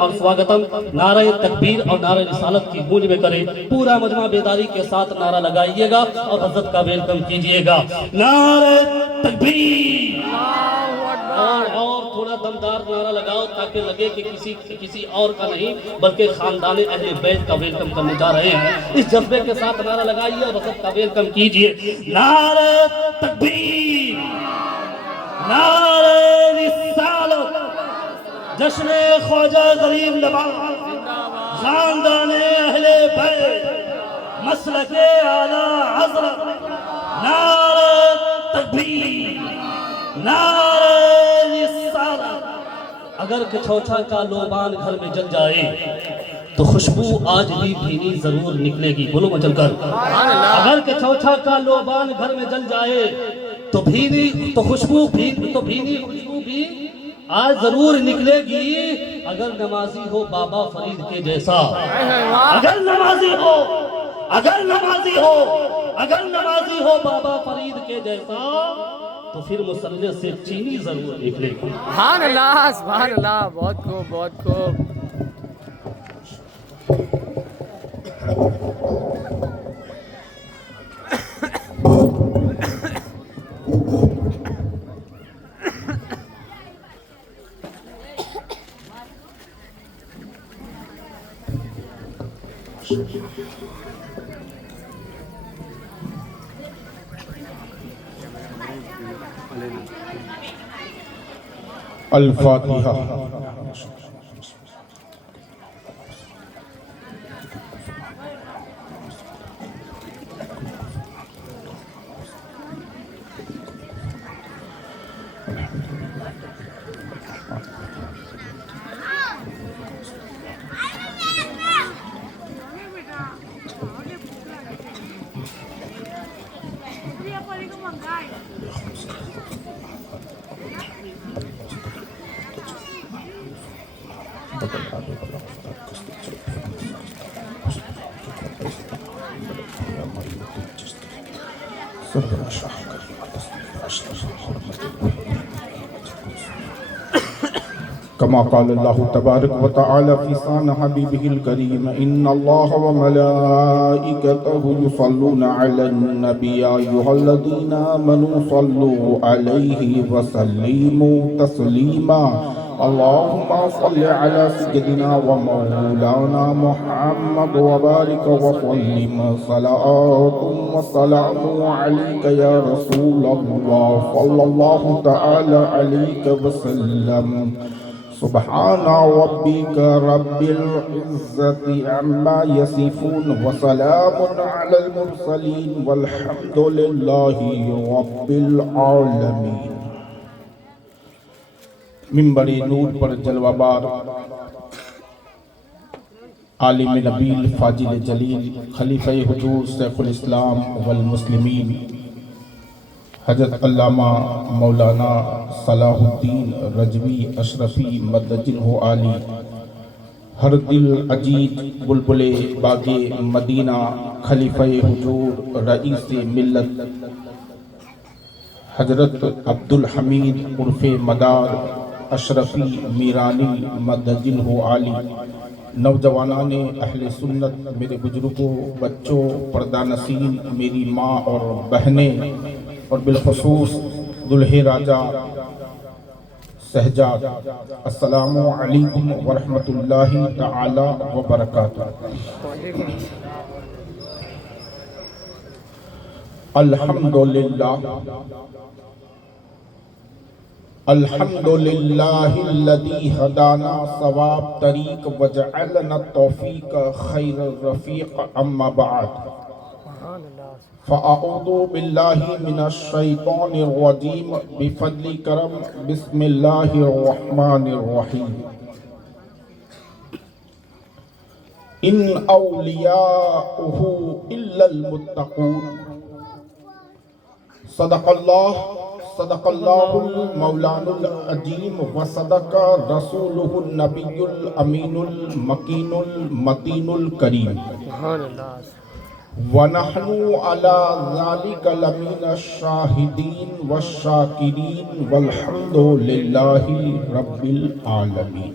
اور سواگتم نعرہ تکبیر اور نعرہ رسالت کی گونج میں کریں. پورا مجمع بیداری کے ساتھ نعرہ لگائیے گا اور حضرت کا ویلکم کیجئے گا. نعرہ تکبیر. اور تھوڑا دمدار نعرہ لگاؤ تاکہ لگے کہ کسی اور کا نہیں بلکہ خاندان اہل بیت کا ویلکم کرنے جا رہے ہیں. اس جذبے کے ساتھ نعرہ لگائیے اور حضرت کا ویلکم کیجئے. نعرہ تکبیر. نعرہ رسالت. جشن خواجہ غریب نواز خاندان اہل بیت مسلک اعلیٰ حضرت. نعرہ تکبیر. نعرہ رسالت. اگر کچھوچا کا لوبان گھر میں جل جائے تو خوشبو آج بھی بھینی ضرور نکلے گی. بولو مچل کر. اگر کچھوچا کا لوبان گھر میں جل جائے تو خوشبو بھی آج ضرور نکلے گی. اگر نمازی ہو بابا فرید کے جیسا, اگر نمازی ہو بابا فرید کے جیسا تو پھر مسلح سے چینی ضرور نکلے گی. سبحان اللہ, سبحان اللہ. بہت خوب, بہت خوب. الفاتحہ. كما قال الله تبارك وتعالى في شان حبيبه الكريم إن الله وملائكته يصلون على النبي يا أيها الذين آمنوا صلوا عليه وسلموا تسليما. اللهم صل على سيدنا ومولانا محمد وبارك وسلم صلاة وسلام عليك يا رسول الله صلى الله تعالى عليك وسلم. سبحان ربك رب العزة عما يصفون وسلام على المرسلين والحمد لله رب العالمين. منبر نور پر جلوہ بار عالم نبیل فاضل جلیل خلیفہ حضور شیخ الاسلام والمسلمین حضرت علامہ مولانا صلاح الدین رجوی اشرفی مدجنہ عالی ہر دل عجیب بلبل باغ مدینہ خلیفہ حضور رئیس ملت حضرت عبدالحمید عرف مدار اشرفی میرانی مدجنہ عالی نوجوانان اہل سنت میرے بزرگوں بچوں پردہ نشین میری ماں اور بہنیں اور بالخصوص دلہے راجہ سہجاد السلام علیکم ورحمۃ اللہ تعالی وبرکاتہ. الحمدللہ الحمدللہ الذی ہدانا صواب طریق وجعلنا التوفیق خیر الرفیق. اما بعد فاعوذ باللہ من الشیطان الرجیم بفضل کرم بسم اللہ الرحمن الرحیم. ان اولیاؤہ الا المتقون. صدق اللہ المولان العظیم وصدق رسولہ النبی الامین المکین المتین الکریم. وَنَحْنُ عَلَى ذَلِكَ لَمِنَ الشَّاهِدِينَ وَالشَّاكِرِينَ وَالْحَمْدُ لِلَّهِ رَبِّ الْعَالَمِينَ.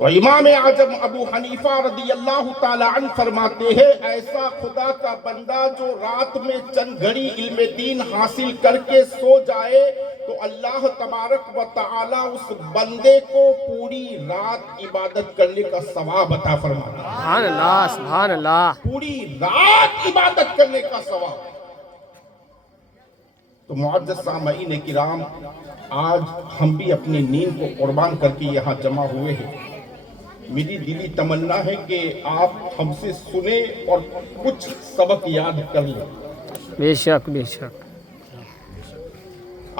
تو امام اعظم ابو حنیفہ رضی اللہ تعالی عنہ فرماتے ہیں ایسا خدا کا بندہ جو رات میں چند گھڑی علم دین حاصل کر کے سو جائے تو اللہ تبارک و تعالی اس بندے کو پوری رات عبادت کرنے کا ثواب عطا فرماتا ہے. سبحان اللہ سبحان اللہ. پوری رات عبادت کرنے کا ثواب. تو معزز سامعین کرام، آج ہم بھی اپنی نیند کو قربان کر کے یہاں جمع ہوئے ہیں. میری دلی تمنا ہے کہ آپ ہم سے سنیں اور کچھ سبق یاد کر لیں. بے شک بے شک.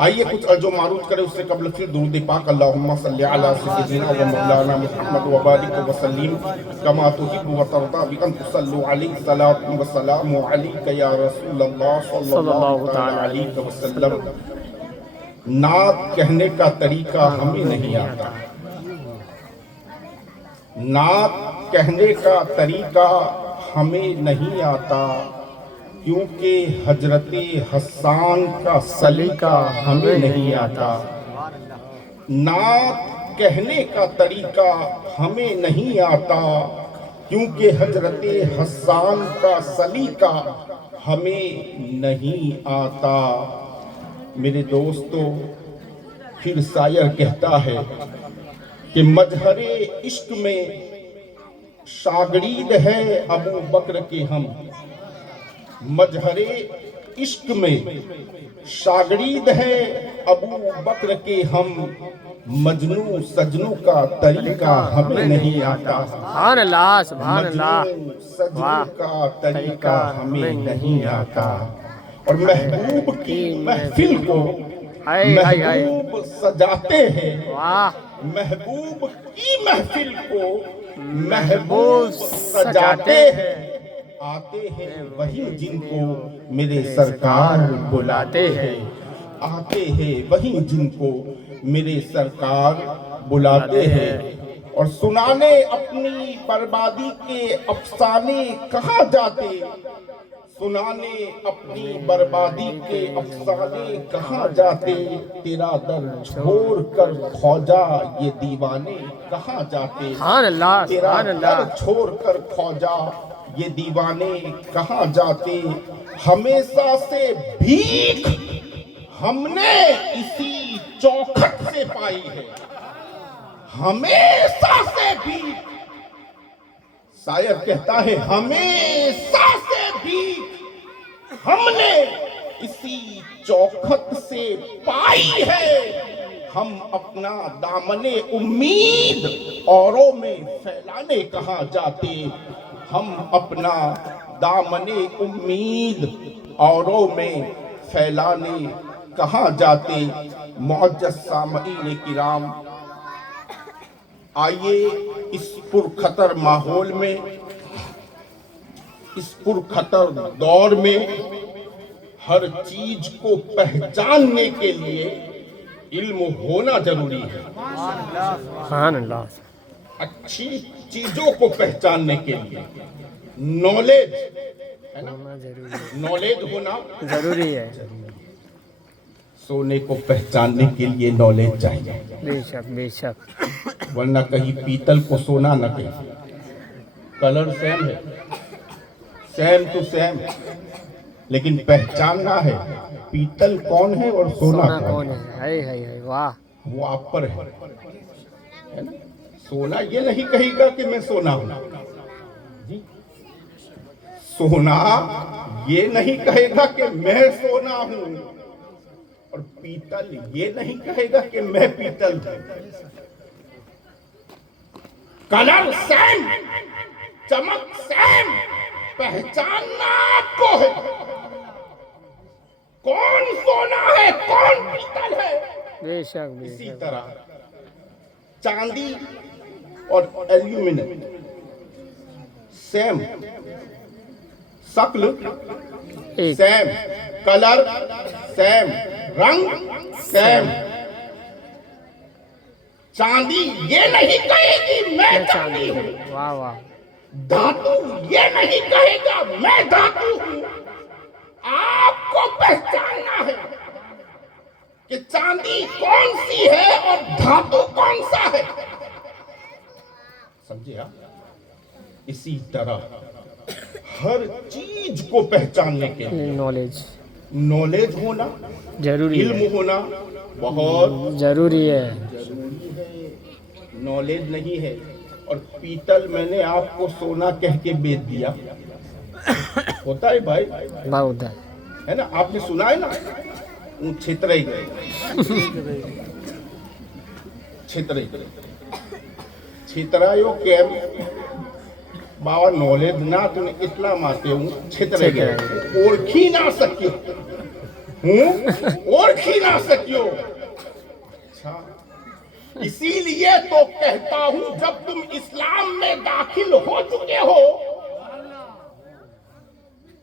آئیے کچھ ارجو معروض کریں، اس سے قبل پھر درود پاک اللہم صلی علی سیدنا و مولانا محمد و بارک وسلم کما تحب و ترضی بان تصلوا علیہ الصلاۃ والسلام علیک یا رسول اللہ صلی اللہ تعالی علیہ وسلم. نعت کہنے کا طریقہ ہمیں نہیں آتا. نعت کہنے کا طریقہ ہمیں نہیں آتا کیونکہ حضرت حسان کا سلیقہ ہمیں نہیں آتا. نعت کہنے کا طریقہ ہمیں نہیں آتا کیونکہ حضرت حسان کا سلیقہ ہمیں نہیں آتا. میرے دوستو، پھر شاعر کہتا ہے کہ مجہر عشق میں شاگرد ہے ابو بکر کے ہم. مجہر عشق میں شاگرد ہے ابو بکر کے ہم. مجنوں سجنوں کا طریقہ ہمیں نہیں آتا. سبحان اللہ سبحان اللہ. مجنوں سجنوں کا طریقہ ہمیں نہیں آتا. اور محبوب کی محفل کو محبوب سجاتے ہیں. واہ. محبوب کی محفل کو محبوب سجاتے ہیں. آتے ہیں وہی جن کو میرے سرکار بلاتے ہیں. آتے ہیں وہی جن کو میرے سرکار بلاتے ہیں. اور سنانے اپنی بربادی کے افسانے کہاں جاتے. سنانے اپنی بربادی کے افسانے کہاں جاتے. تیرا در چھوڑ کر خواجہ یہ دیوانے کہاں جاتے. سبحان اللہ تیرا سبحان اللہ. در چھوڑ کر خواجہ یہ دیوانے کہاں جاتے. ہمیشہ سے بھیک ہم نے اسی چوکھٹ سے پائی ہے. ہمیشہ سے بھیک. شاعر کہتا ہے ہمیشہ سے بھیک ہم نے اسی چوکھٹ سے پائی ہے. ہم اپنا دامن امید اوروں میں پھیلانے کہاں جاتے. ہم اپنا دامن امید اوروں میں پھیلانے کہاں جاتے. معزز سامعین کرام، آئیے اس پرخطر ماحول میں، اس پرخطر دور میں ہر چیز کو پہچاننے کے لیے علم ہونا ضروری ہے. سبحان اللہ. اچھی چیزوں کو پہچاننے کے لیے نالج ہے نا، نالج ہونا ضروری ہے. سونے کو پہچاننے کے لیے نالج چاہیے، بے شک بے شک. ورنہ کہیں پیتل کو سونا نہ کہیں. کلر سیم ہے، سیم تو سیم، لیکن پہچاننا ہے پیتل کون ہے اور سونا کون ہے. ہے ہے. واہ. وہ آپ پر ہے نا. سونا یہ نہیں کہے گا کہ میں سونا ہوں. سونا یہ نہیں کہے گا کہ میں سونا ہوں. اور پیتل یہ نہیں کہے گا کہ میں پیتل ہوں. کلر سیم، چمک سیم، پہچاننا آپ کو ہے. کون سونا ہے کون پیتل ہے. بے شک بے اسی شک. طرح چاندی اور ایلومینیم سیم، شکل ایک. سیم، کلر سیم، رنگ سیم. چاندی یہ نہیں کہے گی میں چاندی ہوں. واہ واہ. دھاتو یہ نہیں کہے گا میں دھاتو ہوں. آپ کو پہچاننا ہے کہ چاندی کون سی ہے اور دھاتو کون سا ہے. سمجھے آپ؟ اسی طرح ہر چیز کو پہچاننے کے لیے نالج ہونا، ضروری علم ہے، ہونا بہت ضروری ہے. ضروری ہے. نالج نہیں ہے اور پیتل میں نے آپ کو سونا کہہ کے بیچ دیا، ہوتا ہے بھائی، بہت ہے نا؟ آپ نے سنا ہے نا، چھترے گئے چھترے گئے چھترایو کیم بابا نالج نہ تو نے اتلا ماتے ہوں چھترے گئے اوڑکھی نہ سکیو اوڑکھی نہ سکیو. اچھا، اسی لیے تو کہتا ہوں جب تم اسلام میں داخل ہو چکے ہو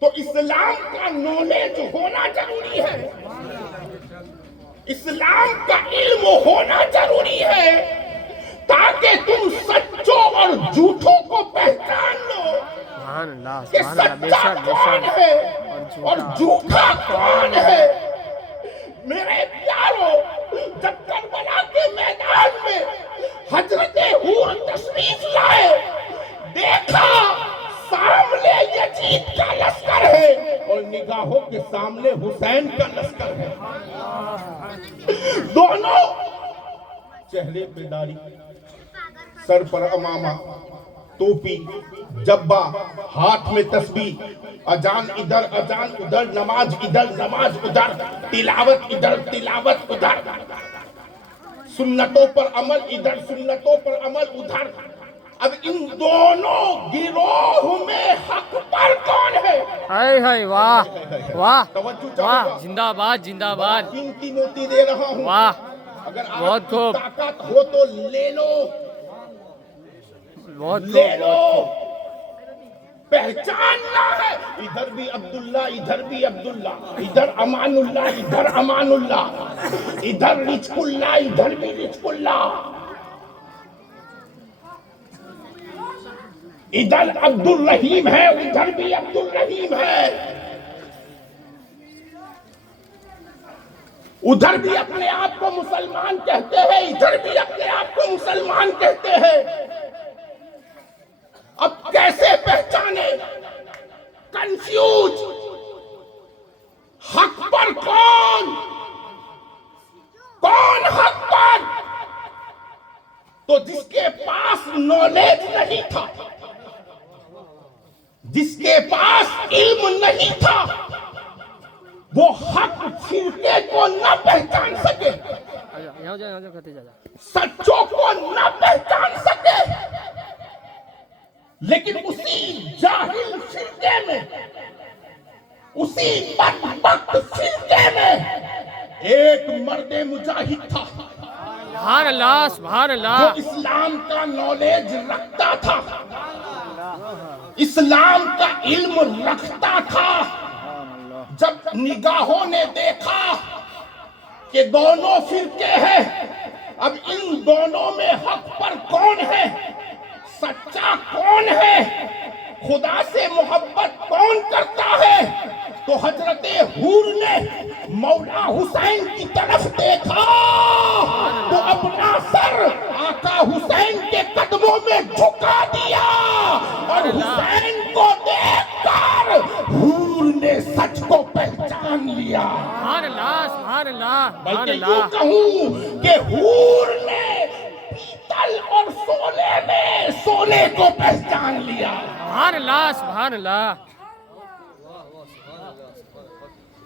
تو اسلام کا نالج ہونا ضروری ہے، اسلام کا علم ہونا ضروری ہے، تاکہ تم سچوں اور جھوٹوں کو پہچان لو سبحان اللہ، کہ سبحان اللہ، بے سچا شک، بے کون شک. ہے اور جھوٹا کون ہے. میرے پیارو، جب کربلا کے میدان میں حضرت حور تشریف لائے، دیکھا سامنے یزید کا لشکر ہے اور نگاہوں کے سامنے حسین کا لشکر ہے. دونوں چہرے پہ داڑھی، سر پر امامہ، ٹوپی، جبہ، ہاتھ میں تسبیح، اذان ادھر اذان ادھر، نماز ادھر نماز ادھر، تلاوت ادھر تلاوت ادھر، سنتوں پر عمل ادھر سنتوں پر عمل ادھر. اب ان دونوں گروہ میں حق پر کون ہے؟ ہائے ہائے، واہ واہ توجہ واہ، چاہوں گا، زندہ باد، زندہ باد، قیمتی موتی دے رہا ہوں. واہ، اگر آپ بہت کی خوب، طاقت ہو تو لے لو، بہت لے خوب، لو. بہت خوب. پہچاننا ہے، ادھر بھی عبداللہ ادھر بھی عبداللہ، ادھر امان اللہ ادھر امان اللہ، ادھر رزق اللہ ادھر بھی رزق اللہ، ادھر عبد الرحیم ہے ادھر بھی عبد الرحیم ہے، ادھر بھی اپنے آپ کو مسلمان کہتے ہیں ادھر بھی اپنے آپ کو مسلمان کہتے ہیں. اب کیسے پہچانے؟ کنفیوز. حق پر کون حق پر؟ تو جس کے پاس نالج نہیں تھا، جس کے پاس علم نہیں تھا، وہ حق فرقے کو نہ پہچان سکے، یہاں جا، یہاں جا، کھاتے جا جا. سچوں کو نہ پہچان سکے. لیکن اسی جاہل فرقے میں، اسی بدبخت فرقے میں ایک مرد مجاہد تھا سبحان اللہ، سبحان جو اللہ. اسلام کا نالج رکھتا تھا، اسلام کا علم رکھتا تھا. جب نگاہوں نے دیکھا کہ دونوں فرقے ہیں، اب ان دونوں میں حق پر کون ہے، سچا کون ہے، خدا سے محبت کون کرتا ہے، تو حضرت حور نے مولا حسین کی طرف دیکھا تو اپنا سر آقا حسین کے قدموں میں جھکا دیا، اور حسین کو دیکھ کر حور نے سچ کو پہچان لیا. سبحان اللہ، سبحان اللہ، سبحان بلکہ یوں اللہ. کہوں کہ حور نے پیتل اور سونے میں سونے کو پہچان لیا. سبحان اللہ، سبحان اللہ.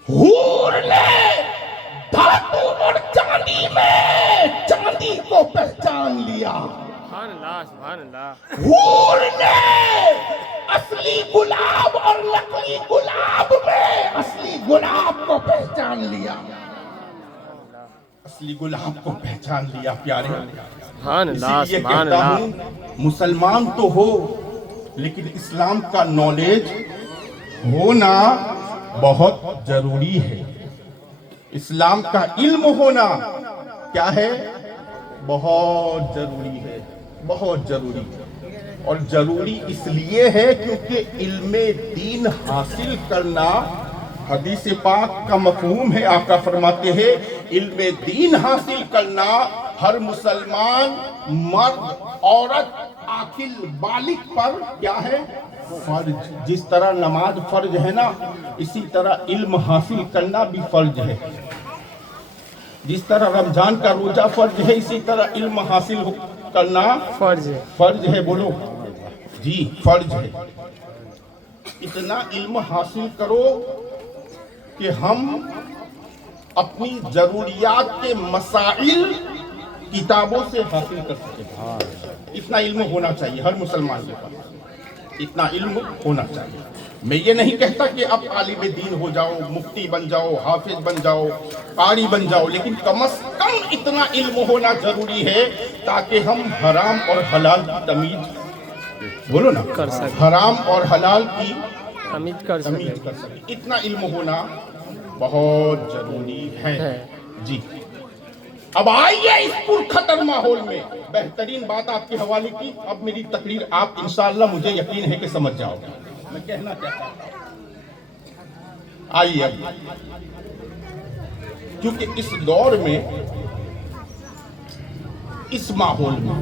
حور نے دھاتو اور چاندی میں چاندی کو پہچان لیا. سبحان اللہ، سبحان اللہ. حور نے اصلی گلاب اور نقلی گلاب میں اصلی گلاب کو پہچان لیا. اصلی گلاب کو پہچان لیا پیارے. سبحان اللہ، اسی لیے سبحان کہتا اللہ. ہوں مسلمان تو ہو لیکن اسلام کا نالج ہونا بہت ضروری ہے. اسلام کا علم ہونا کیا ہے؟ بہت ضروری ہے، بہت ضروری ہے. اور ضروری اس لیے ہے کیونکہ علم دین حاصل کرنا حدیث پاک کا مفہوم ہے. آقا فرماتے ہیں علم دین حاصل کرنا ہر مسلمان مرد عورت عاقل بالغ پر کیا ہے؟ فرض. جس طرح نماز فرض ہے نا، اسی طرح علم حاصل کرنا بھی فرض ہے. جس طرح رمضان کا روزہ فرض ہے، اسی طرح علم حاصل کرنا فرض ہے. فرض ہے. بولو جی، فرض ہے. اتنا علم حاصل کرو کہ ہم اپنی ضروریات کے مسائل کتابوں سے حاصل کر سکیں. اتنا علم ہونا چاہیے ہر مسلمان کے پاس، اتنا علم ہونا چاہیے. میں یہ نہیں کہتا کہ اب عالم دین ہو جاؤ، مفتی بن جاؤ، حافظ بن جاؤ، قاری بن جاؤ، لیکن کم از کم اتنا علم ہونا ضروری ہے تاکہ ہم حرام اور حلال کی تمیز، بولو نا، کر سکیں. حرام اور حلال کی امید کر تمیز سکے. کر سکیں. اتنا علم ہونا بہت ضروری ہے. جی اب آئیے اس پرخطر ماحول میں بہترین بات آپ کے حوالے کی. اب میری تقریر آپ انشاءاللہ مجھے یقین ہے کہ سمجھ جاؤ گے میں کہنا چاہتا ہوں. آئیے اب، کیونکہ اس دور میں، اس ماحول میں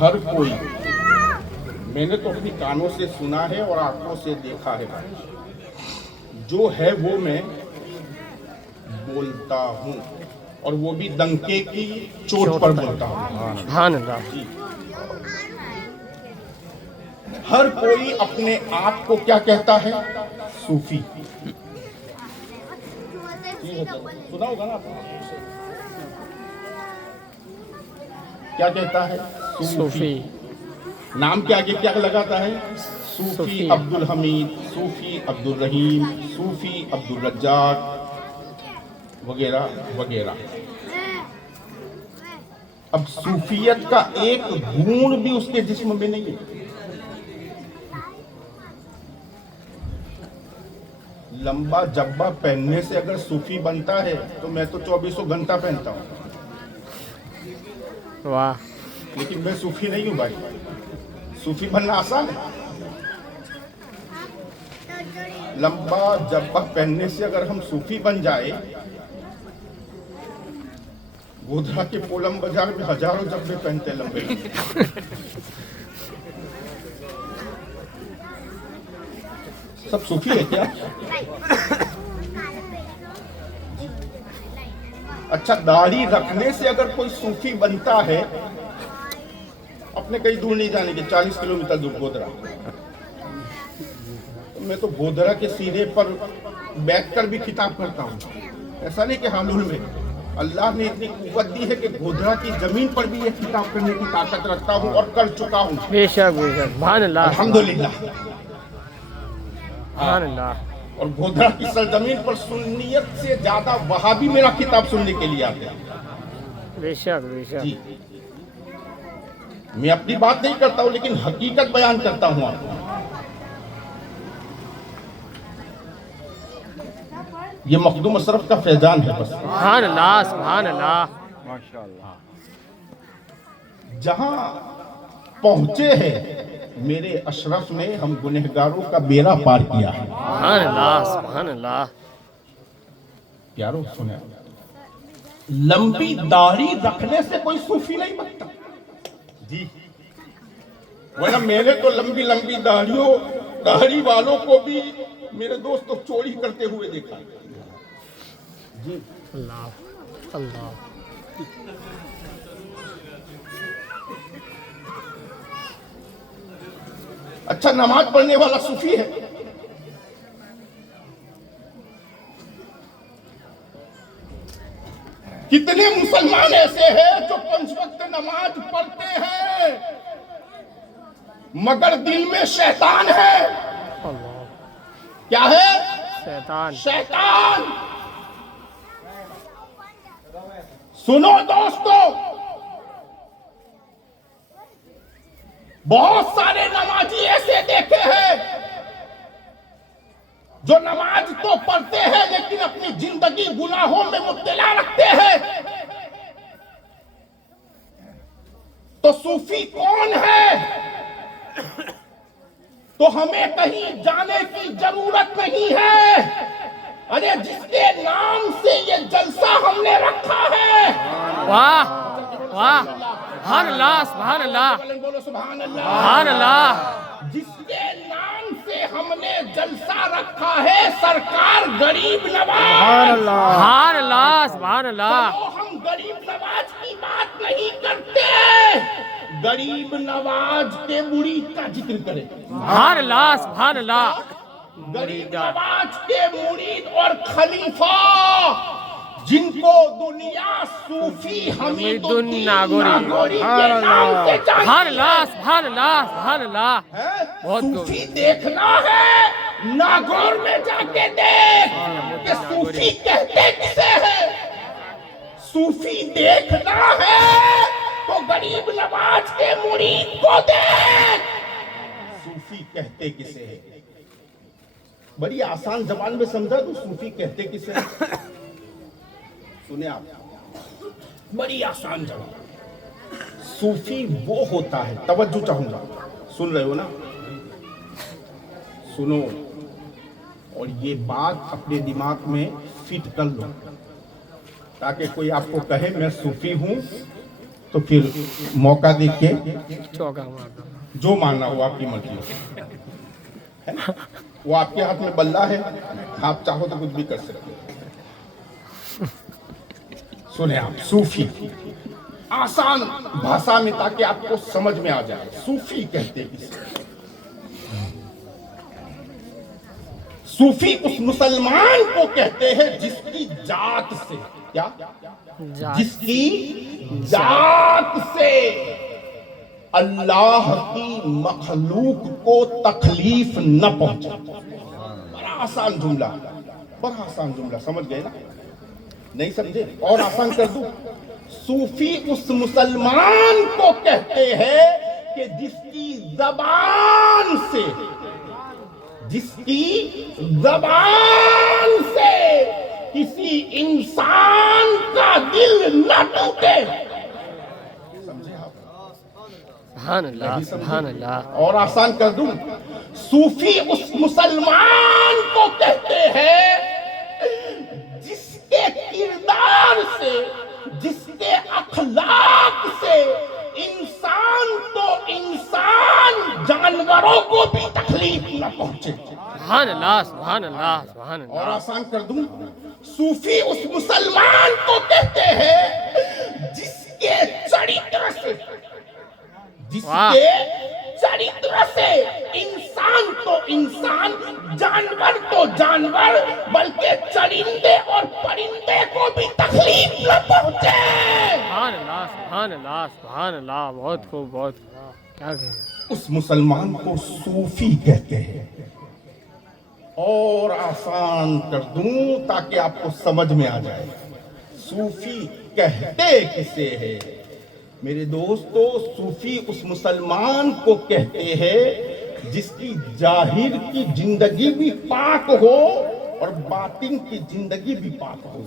ہر کوئی، میں نے تو اپنی کانوں سے سنا ہے اور آنکھوں سے دیکھا ہے، جو ہے وہ میں بولتا ہوں، اور وہ بھی ڈنکے کی چوٹ پر بولتا ہوں. سبحان اللہ. جی. ہر کوئی اپنے آپ کو کیا کہتا ہے؟ صوفی. سنا ہوگا نا آپ نے؟ کیا کہتا ہے؟ صوفی. نام کے آگے کیا لگاتا ہے؟ صوفی صوفی. عبد الحمید، صوفی عبد الرحیم، صوفی عبد الرزاق وغیرہ وغیرہ. اب صوفیت کا ایک گھون بھی اس کے جسم میں نہیں ہے. لمبا جبہ پہننے سے اگر صوفی بنتا ہے تو میں تو 24 گھنٹہ پہنتا ہوں، واہ. لیکن میں صوفی نہیں ہوں بھائی. صوفی بننا آسان ہے. لمبا جبہ پہننے سے اگر ہم صوفی بن جائے، گودھرا کے پولم بازار میں ہزاروں جبے پہنتے لمبے لمبے. سب صوفی ہے کیا؟ اچھا، داڑھی رکھنے سے اگر کوئی صوفی بنتا ہے، اپنے کہیں دور نہیں جانے کے، 40 کلومیٹر دور گودھرا. میں تو گودھرا کے سینے پر بیٹھ کر بھی خطاب کرتا ہوں. ایسا نہیں کہ حالول میں، اللہ نے اتنی قوت دی ہے کہ گودھرا کی زمین پر بھی یہ خطاب کرنے کی طاقت رکھتا ہوں اور کر چکا ہوں. بے شک بے شک. سبحان اللہ. الحمدللہ. سبحان اللہ. اور گودھرا کی سرزمین پر سنیت سے زیادہ وہابی میرا خطاب سننے کے لیے آتے ہیں. بے شک بے شک. جی، میں اپنی بات نہیں کرتا ہوں لیکن حقیقت بیان کرتا ہوں آپ کو. یہ مخدوم اشرف کا فیضان ہے بس. سبحان اللہ. سبحان اللہ. جہاں پہنچے ہیں میرے اشرف نے، ہم گنہگاروں کا بیڑا پار کیا ہے. سبحان اللہ. سبحان اللہ. پیارو سنیں، لمبی داڑھی رکھنے سے کوئی صوفی نہیں بنتا. جی، ورنہ میں نے تو لمبی لمبی داڑھی والوں کو بھی میرے دوست چوری کرتے ہوئے دیکھا. جی، اللہ اللہ. اچھا، نماز پڑھنے والا صوفی ہے؟ کتنے مسلمان ایسے ہیں جو 5 وقت نماز پڑھتے ہیں مگر دل میں شیطان ہے. اللہ. کیا ہے؟ شیطان. شیطان. سنو دوستو، بہت سارے نمازی ایسے دیکھے ہیں جو نماز تو پڑھتے ہیں لیکن اپنی زندگی گناہوں میں مبتلا رکھتے ہیں. تو صوفی کون ہے؟ تو ہمیں کہیں جانے کی ضرورت نہیں ہے. ارے جس کے نام سے یہ جلسہ ہم نے رکھا ہے, واہ واہ سبحان اللہ سبحان اللہ بولو سبحان اللہ. سبحان اللہ جس کے نام سے ہم نے جلسہ رکھا ہے, سرکار غریب نواز. سبحان اللہ سبحان اللہ تو ہم غریب نواز کی بات نہیں کرتے, غریب نواز کے مرید کا ذکر کریں. سبحان اللہ سبحان اللہ غریب نواز کے مرید اور خلیفہ جن کو دنیا صوفی حمید الدین ناگوری کے نام سے سبحان جانتی اللہ سبحان اللہ سبحان اللہ ہے. بہت صوفی دیکھنا ہے, ناگور میں جا کے دیکھ کہ صوفی کہتے کسے ہیں. صوفی دیکھنا ہے تو غریب نواز کے مرید کو دیکھ, صوفی کہتے کسے ہیں. بڑی آسان زبان میں سمجھا تو صوفی کہتے کسے ہیں. سنیں آپ, بڑی آسان زبان. صوفی وہ ہوتا ہے, توجہ چاہوں گا, سن رہے ہو نا, سنو, اور یہ بات اپنے دماغ میں فٹ کر لو تاکہ کوئی آپ کو کہے میں صوفی ہوں تو پھر موقع دے کے چوکا مارنا جو ماننا ہو آپ کی مرضی ہے نا؟ وہ آپ کے ہاتھ میں بلہ ہے, آپ چاہو تو کچھ بھی کر سکتے ہیں. سنیں آپ, صوفی آسان بھاشا میں تاکہ آپ کو سمجھ میں آ جائے. صوفی کہتے کسے. صوفی اس مسلمان کو کہتے ہیں جس کی ذات سے, کیا, جس کی ذات سے اللہ کی مخلوق کو تکلیف نہ پہنچے. بڑا آسان جملہ, بڑا آسان جملہ, سمجھ گئے نا؟ نہیں سمجھے؟ اور آسان کر دوں, صوفی اس مسلمان کو کہتے ہیں کہ جس کی زبان سے, جس کی زبان سے کسی انسان کا دل نہ ٹوٹے. سبحان اللہ سبحان اللہ اور آسان کر دوں, صوفی اس مسلمان کو کہتے ہیں جس کے کردار سے, جس کے اخلاق سے انسان تو انسان, جانوروں کو بھی تکلیف نہ پہنچے. سبحان اللہ سبحان اللہ سبحان اور اللہ آسان کر دوں, صوفی اس مسلمان کو کہتے ہیں جس کے چریتر سے, جس کے چریتر سے انسان تو انسان, جانور تو جانور, بلکہ چرندے اور پرندے کو بھی تکلیف نہ پہنچے. سبحان اللہ سبحان اللہ سبحان اللہ بہت خوب بہت خوب. کیا کہیں اس مسلمان کو صوفی کہتے ہیں. اور آسان کر دوں تاکہ آپ کو سمجھ میں آ جائے, صوفی کہتے کسے ہیں. میرے دوستو, صوفی اس مسلمان کو کہتے ہیں جس کی ظاہر کی زندگی بھی پاک ہو اور باطن کی زندگی بھی پاک ہو.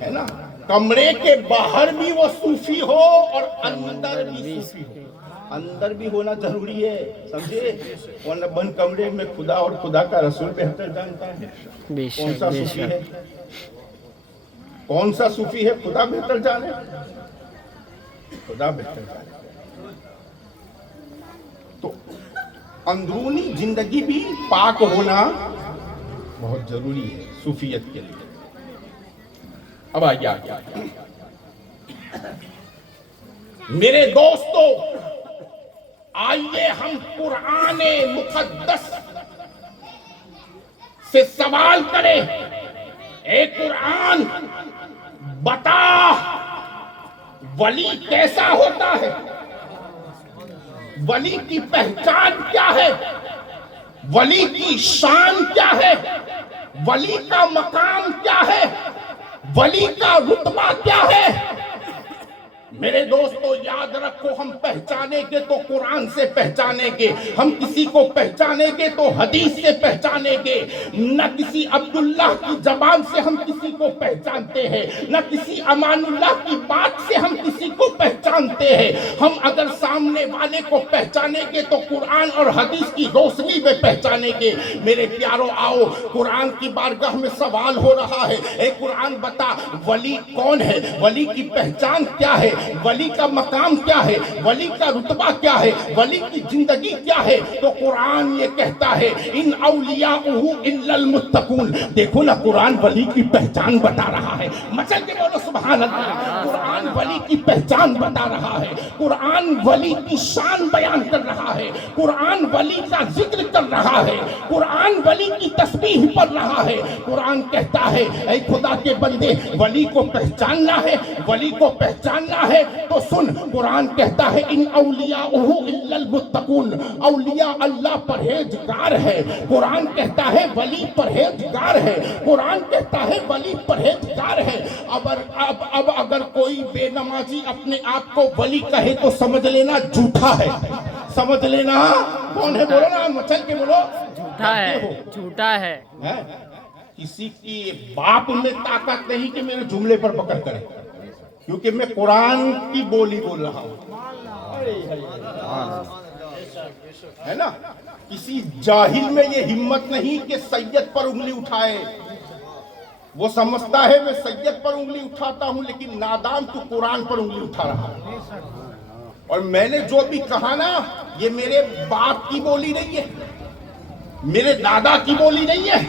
ہے نا؟ کمرے کے باہر بھی وہ صوفی ہو اور اندر بھی صوفی ہو. اندر بھی ہونا ضروری ہے, سمجھے, ورنہ بند کمرے میں خدا اور خدا کا رسول بہتر جانتا ہے. کون سا صوفی ہے, کون سا صوفی ہے, خدا بہتر جانے, خدا بہتر جانے. تو اندرونی زندگی بھی پاک ہونا بہت ضروری ہے صوفیت کے لیے. اب آئیے میرے دوستو, آئیے ہم قرآن مقدس سے سوال کریں, اے قرآن بتا ولی کیسا ہوتا ہے, ولی کی پہچان کیا ہے, ولی کی شان کیا ہے, ولی کا مقام کیا ہے, ولی کا رتبہ کیا ہے. میرے دوستو یاد رکھو، ہم پہچانیں گے تو قرآن سے پہچانیں گے، ہم کسی کو پہچانیں گے تو حدیث سے پہچانیں گے، نہ کسی عبداللہ کی زبان سے ہم کسی کو پہچانتے ہیں، نہ کسی امان اللہ کی بات سے ہم کسی کو پہچانتے ہیں۔ ہم اگر سامنے والے کو پہچانیں گے تو قرآن اور حدیث کی روشنی میں پہچانیں گے۔ میرے پیارو آؤ، قرآن کی بارگاہ میں سوال ہو رہا ہے، اے قرآن بتا ولی کون ہے، ولی کی پہچان کیا ہے، ولی کا مقام کیا ہے، ولی کا رتبہ کیا ہے، ولی کی زندگی کیا ہے؟ تو قرآن یہ کہتا ہے ان اولیاءہ الا المتقون۔ دیکھو نا، قرآن ولی کی پہچان بتا رہا ہے، مچل کے بولو سبحان اللہ۔ قرآن ولی کی پہچان بتا رہا ہے، قرآن ولی کی شان بیان کر رہا ہے، قرآن ولی کا ذکر کر رہا ہے، قرآن ولی کی تسبیح پڑھ رہا ہے۔ قرآن کہتا ہے اے خدا کے بندے، ولی کو پہچاننا ہے، ولی کو پہچاننا ہے تو سن، قرآن کہتا ہے ان اولیاءہ الا المتقون، اولیاء اللہ پرہیزگار ہے۔ قرآن کہتا ہے ولی پرہیزگار ہے، قرآن کہتا ہے ولی پرہیزگار ہے۔ اب اگر کوئی بے نمازی اپنے آپ کو ولی کہے تو سمجھ لینا جھوٹا ہے، سمجھ لینا کون ہے، بولو نا، مچل کے بولو، جھوٹا ہے، جھوٹا ہے۔ کسی کی باپ میں طاقت نہیں کہ میرے جملے پر پکڑ کرے، کیونکہ میں قرآن کی بولی بول رہا ہوں، ہے نا۔ کسی جاہل میں یہ ہمت نہیں کہ سید پر انگلی اٹھائے، وہ سمجھتا ہے میں سید پر انگلی اٹھاتا ہوں، لیکن نادان تو قرآن پر انگلی اٹھا رہا ہے۔ اور میں نے جو بھی کہا نا، یہ میرے باپ کی بولی نہیں ہے، میرے دادا کی بولی نہیں ہے،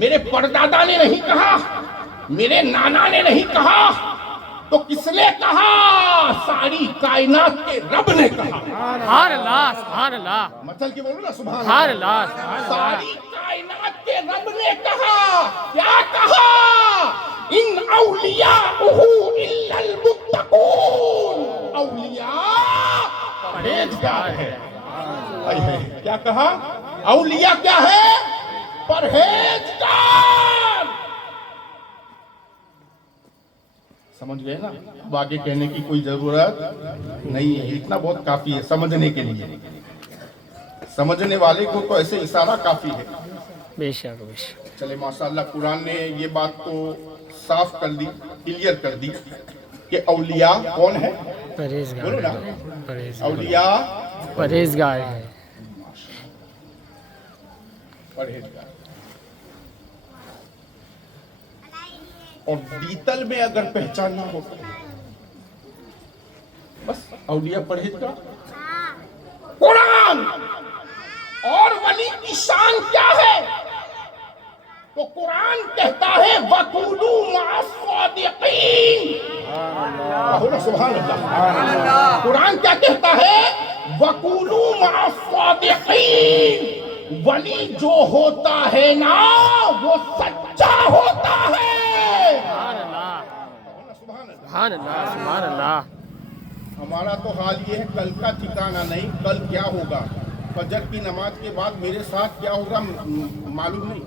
میرے پردادا نے نہیں کہا، میرے نانا نے نہیں کہا، تو کس نے کہا؟ ساری کائنات کے رب نے کہا۔ سبحان اللہ، سبحان اللہ، مچل کے بولو نا سبحان سبحان اللہ۔ اللہ، ساری کائنات کے رب نے کہا، کیا کہا؟ ان اولیاءہ الا المتقون، اولیاء پرہیزگار ہے۔ کیا کہا؟ اولیاء کیا ہے؟ پرہیزگار۔ سمجھ گئے نا؟ اب آگے کہنے کی کوئی ضرورت نہیں ہے، اتنا بہت کافی ہے سمجھنے کے لیے، سمجھنے والے کو تو ایسے اشارہ کافی ہے۔ بے شک، بے شک۔ چلے ماشاءاللہ، قرآن نے یہ بات تو صاف کر دی، کلیئر کر دی کہ اولیاء کون ہے، پرہیزگار بولو نا، ہے، پرہیزگار، اولیاء پرہیزگار ہے۔ پرہیزگار۔ اور بیتل میں اگر پہچاننا ہو بس اولیاء پرہیزگار، قرآن اور ولی کی شان کیا ہے؟ تو قرآن کہتا ہے وَقُولُوا مَعَ الصَّادِقِينَ۔ سبحان اللہ۔ قرآن کیا کہتا ہے؟ وَقُولُوا مَعَ الصَّادِقِينَ۔ ولی جو ہوتا ہے نا وہ سچا ہوتا ہے۔ سبحان اللہ، سبحان اللہ، سبحان اللہ۔ ہمارا تو حال یہ ہے، کل کا ٹھکانہ نہیں، کل کیا ہوگا، فجر کی نماز کے بعد میرے ساتھ کیا ہوگا معلوم نہیں۔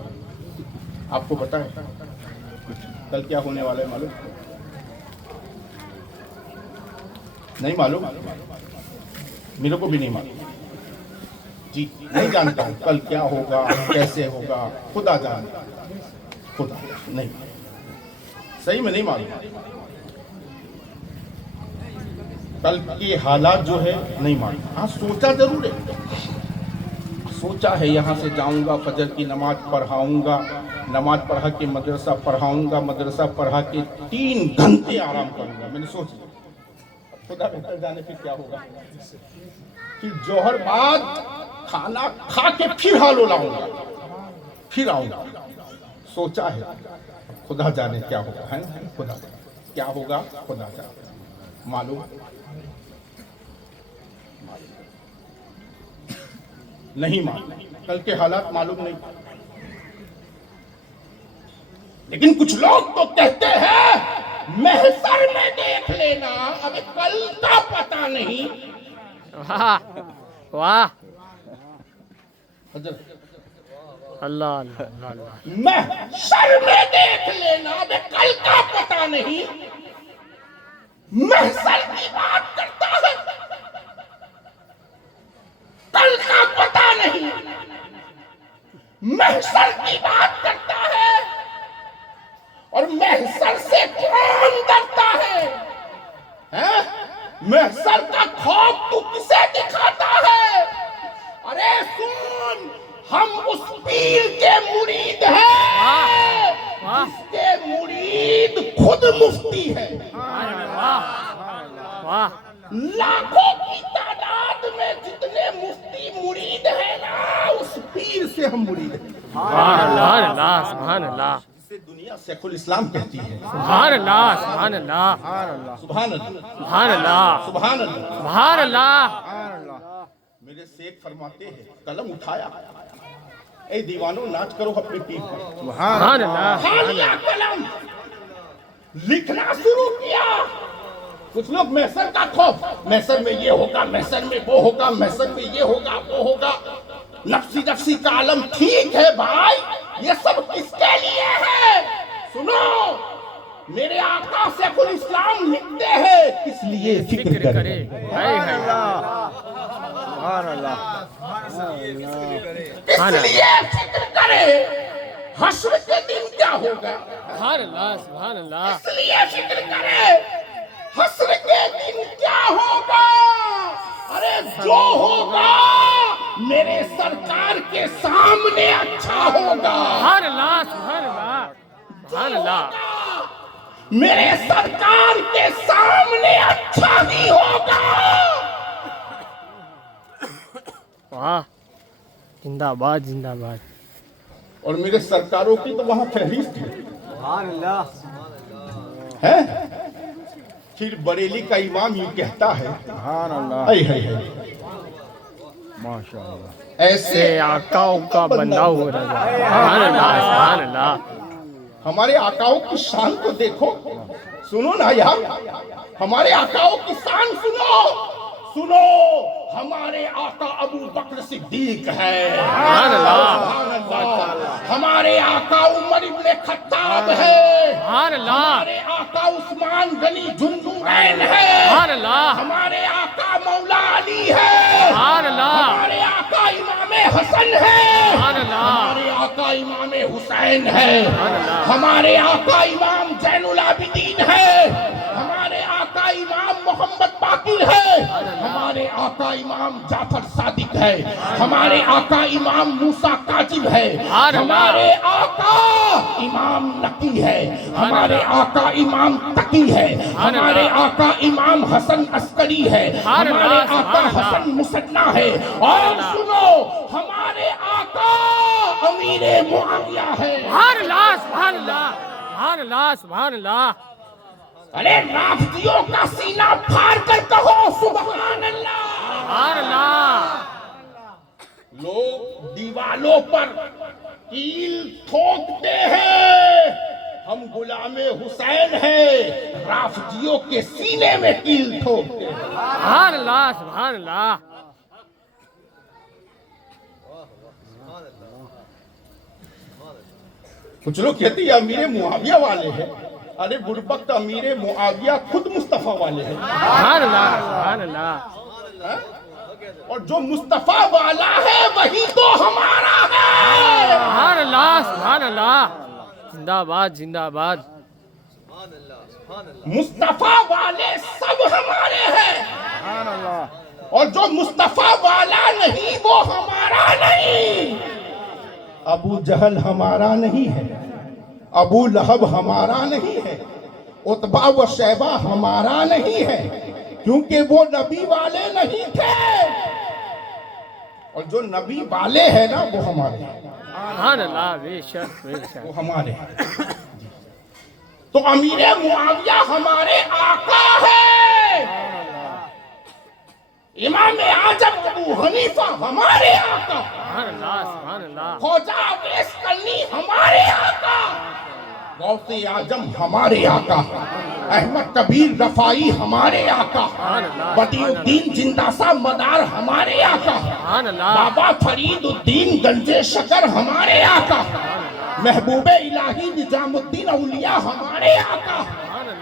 آپ کو پتہ ہے کل کیا ہونے والا ہے؟ معلوم نہیں؟ معلوم؟ میرے کو بھی نہیں معلوم جی، نہیں جانتا ہوں کل کیا ہوگا، کیسے ہوگا، خدا جانتا، خدا نہیں، صحیح میں نہیں معلوم۔ کل کے حالات جو ہے نہیں معلوم، ہاں سوچا ضرور ہے، سوچا ہے یہاں سے جاؤں گا، فجر کی نماز پڑھاؤں گا، نماز پڑھا کے مدرسہ پڑھاؤں گا، مدرسہ پڑھا کے 3 گھنٹے آرام کروں گا، میں نے سوچ لیا۔ خدا بہتر جانے پھر کیا ہوگا، پھر جوہر بعد کھانا کھا کے پھر ہالو لاؤں گا، پھر آؤں گا، سوچا ہے، خدا جانے کیا ہوگا، ہے نا؟ خدا کیا ہوگا، خدا جانے، معلوم نہیں، معلوم کل کے حالات معلوم نہیں، لیکن کچھ لوگ تو کہتے ہیں محشر میں دیکھ لینا، ابھی کل کا پتہ نہیں۔ واہ واہ، حضرت اللہ اللہ اللہ، محشر میں دیکھ لینا، ابھی کل کا پتہ نہیں۔ محشر کی بات کرتا ہے، کل کا پتہ نہیں، محشر کی بات کرتا ہے، اور محشر سے کون ڈرتا ہے؟ محشر کا خوف تو کسے دکھاتا ہے؟ ارے سن، ہم اس پیر کے مرید ہیں جس کے مرید خود مفتی ہے۔ لاکھوں کی تعداد میں جتنے مفتی مرید ہیں نا، اس پیر سے ہم مرید ہیں۔ سبحان اللہ سبحان اللہ اسے دنیا شیخ الاسلام کہتی ہے۔ سبحان اللہ سبحان اللہ سبحان اللہ، سبحان اللہ سبحان اللہ۔ سبحان اللہ میرے شیخ فرماتے ہیں، قلم اٹھایا، اے دیوانوں ناچ کرو اپنے پیر پر۔ سبحان اللہ اٹھا لیا قلم، لکھنا شروع کیا۔ کچھ لوگ محشر کا خوف، محشر میں یہ ہوگا، محشر میں وہ ہوگا، محشر میں یہ ہوگا وہ ہوگا، نفسی نفسی کا عالم۔ ٹھیک ہے بھائی، یہ سب کس کے لیے ہے؟ سنو، میرے آقا شیخ الاسلام لکھتے ہیں کس لیے فکر کرے۔ اس لیے فکر کرے حشر کے دن کیا ہوگا، سبحان اللہ سبحان اللہ اس لیے فکر کرے حشر کے دن کیا ہوگا۔ ارے جو ہوگا میرے سرکار کے سامنے اچھا ہوگا، سبحان اللہ سبحان اللہ سبحان اللہ میرے سرکار کے سامنے اچھا ہی ہوگا۔ واہ، زندہ باد زندہ باد۔ اور میرے سرکاروں کی تو وہاں فہرست ہے۔ سبحان اللہ ہے؟ پھر بریلی کا امام یہ کہتا ہے، سبحان اللہ اے ہے ہے ماشاء اللہ ایسے آقاؤں کا بندہ ہو رہا ہے۔ سبحان اللہ سبحان اللہ ہمارے آقاؤں کی شان کو دیکھو، سنو نا یار، ہمارے آقاؤں کی شان سنو، سنو، ہمارے آقا ابو بکر صدیق ہے، سبحان اللہ سبحان اللہ۔ ہمارے آقا عمر ابن خطاب ہے، سبحان اللہ ہمارے آقا عثمان غنی ذوالنورین ہے، سبحان اللہ ہمارے آقا مولا علی ہے، سبحان اللہ ہمارے آقا امام حسن ہے، سبحان اللہ ہمارے آقا امام حسین ہے، ہمارے آقا امام زین العابدین ہے، ہمارے آقا امام محمد باقر ہے، ہمارے آقا امام جعفر صادق ہے، ہمارے آقا امام موسیٰ کاظم ہے، ہمارے آقا امام نقی ہے، ہمارے آقا امام تقی ہے، ہمارے آقا امام حسن عسکری ہے، ہمارے آقا حسن مسلح ہے، اور سنو، ہمارے آقا امیر معاویہ ہے۔ سبحان اللہ سبحان اللہ سبحان اللہ سبحان اللہ ارے رافضیوں کا سینہ پھاڑ کر کہو سبحان اللہ۔ سبحان اللہ لوگ دیوالوں پر کیل ٹھوکتے ہیں، ہم غلام حسین ہیں، رافضیوں کے سینے میں کیل ٹھوکتے ہیں۔ سبحان اللہ سبحان اللہ کچھ لوگ کہتے ہیں امیر معاویہ والے ہیں، ارے بربک امیر معاویہ خود مصطفیٰ والے ہیں، سبحان اللہ سبحان اللہ اور جو مصطفیٰ والا ہے وہی تو ہمارا ہے۔ سبحان اللہ سبحان اللہ زندہ باد زندہ باد مصطفیٰ والے سب ہمارے ہیں، سبحان اللہ اور جو مصطفیٰ والا نہیں وہ ہمارا نہیں۔ ابو جہل ہمارا نہیں ہے، ابو لہب ہمارا نہیں ہے، عتبہ و شیبہ ہمارا نہیں ہے، کیونکہ وہ نبی والے نہیں تھے، اور جو نبی والے ہیں نا وہ ہمارے ہیں، سبحان اللہ بے شک بے شک وہ ہمارے ہیں۔ تو امیر معاویہ ہمارے آقا ہے، امام اعظم ابو حنیفہ ہمارے آقا، سبحان اللہ سبحان اللہ خواجہ اویس کرنی ہمارے آقا، غوث اعظم ہمارے آقا، احمد کبیر رفاعی ہمارے آقا، بدیع الدین زندہ سا مدار ہمارے آقا، سبحان اللہ بابا فرید الدین گنج شکر ہمارے آقا، محبوب الہی نظام الدین اولیاء ہمارے آقا،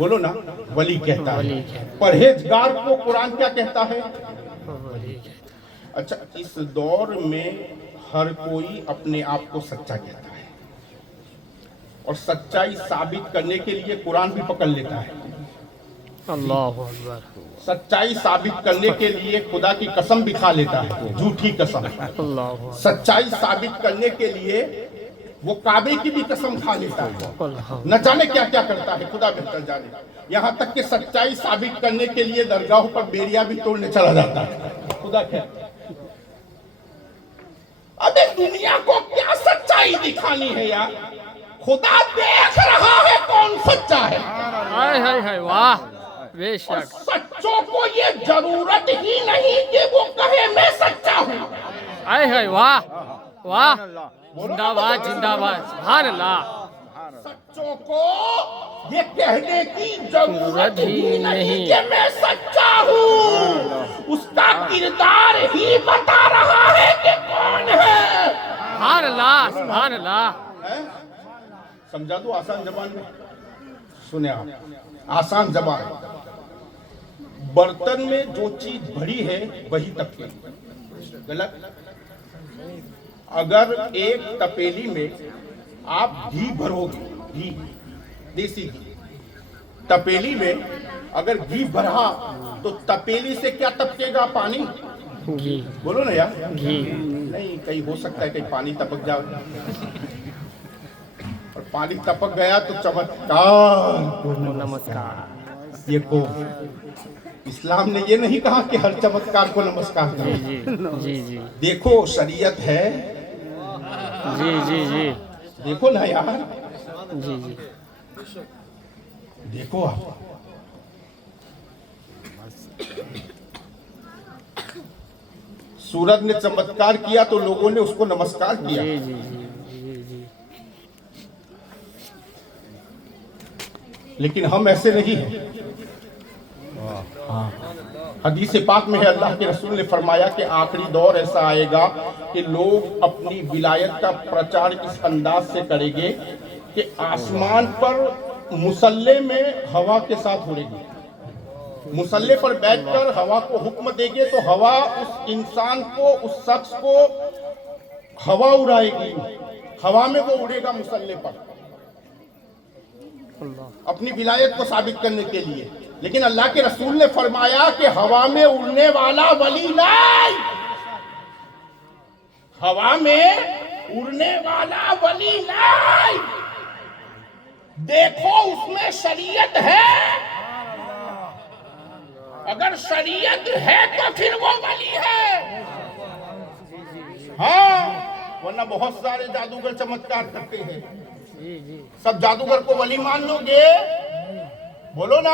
بولو نا ولی کہتا ولی ہے. کہتا پرہیزگار کو قرآن کیا کہتا ہے؟ ولی کہتا اچھا اس دور میں ہر کوئی اپنے آپ کو سچا کہتا ہے اور سچائی ثابت کرنے کے لیے قرآن بھی پکڑ لیتا ہے. اللہ اکبر. سچائی ثابت کرنے کے لیے خدا کی قسم بھی کھا لیتا ہے, جھوٹی قسم. اللہ اکبر. سچائی ثابت کرنے کے لیے وہ کعبے کی بھی قسم کھا لیتا ہے. اللہ نہ جانے کیا کیا کرتا ہے, خدا بہتر جانے. یہاں تک کہ سچائی ثابت کرنے کے لیے درگاہوں پر بیڑیاں بھی توڑنے چلا جاتا ہے. خدا کہتا ہے ابے دنیا کو کیا سچائی دکھانی ہے یار, خدا دیکھ رہا ہے کون سچا ہے. ہائے ہائے ہائے واہ بے اور شک. سچوں کو یہ ضرورت ہی نہیں کہ وہ کہے میں سچا ہوں. ہائے ہائے واہ واہ. زندہ باد زندہ باد. سبحان اللہ. سچوں کو یہ کہنے کی ضرورت ہی نہیں کہ میں سچا ہوں, اس کا کردار ہی بتا رہا ہے کہ کون ہے. سبحان اللہ سبحان اللہ. سمجھا دو آسان زبان میں, سنیں آپ, آسان زبان. برتن میں جو چیز بھری ہے وہی تپے. غلط. اگر ایک تپیلی میں آپ گھی بھرو گے, گھی دیسی گھی, تپیلی میں اگر گھی بھرا تو تپیلی سے کیا ٹپکے گا؟ پانی. گھی بولو نا یار. گھی. نہیں, کہیں ہو سکتا ہے کہیں پانی ٹپک جائے, اور پانی ٹپک گیا تو چمتکار. نمسکار. یہ کو اسلام نے یہ نہیں کہا کہ ہر چمتکار کو نمسکار کرو. جی جی جی دیکھو شریعت ہے, جی جی جی دیکھو نا یار, جی جی. دیکھو آپ. سورج نے چمتکار کیا تو لوگوں نے اس کو نمسکار کیا. جی جی جی جی. لیکن ہم ایسے نہیں ہیں. حدیث پاک میں ہے, اللہ کے رسول نے فرمایا کہ آخری دور ایسا آئے گا کہ لوگ اپنی ولایت کا پرچار اس انداز سے کریں گے کہ آسمان پر مصلے میں ہوا کے ساتھ اڑے گی. مصلے پر بیٹھ کر ہوا کو حکم دے گے تو ہوا اس انسان کو, اس شخص کو ہوا اڑائے گی, ہوا میں وہ اڑے گا مصلے پر اپنی ولایت کو ثابت کرنے کے لیے. لیکن اللہ کے رسول نے فرمایا کہ ہوا میں اڑنے والا ولی نہیں, ہوا میں اڑنے والا ولی نہیں. دیکھو اس میں شریعت ہے, اگر شریعت ہے تو پھر وہ ولی ہے. ہاں, ورنہ بہت سارے جادوگر چمتکار کرتے ہیں. سب جادوگر کو ولی مان لو گے؟ بولو نا.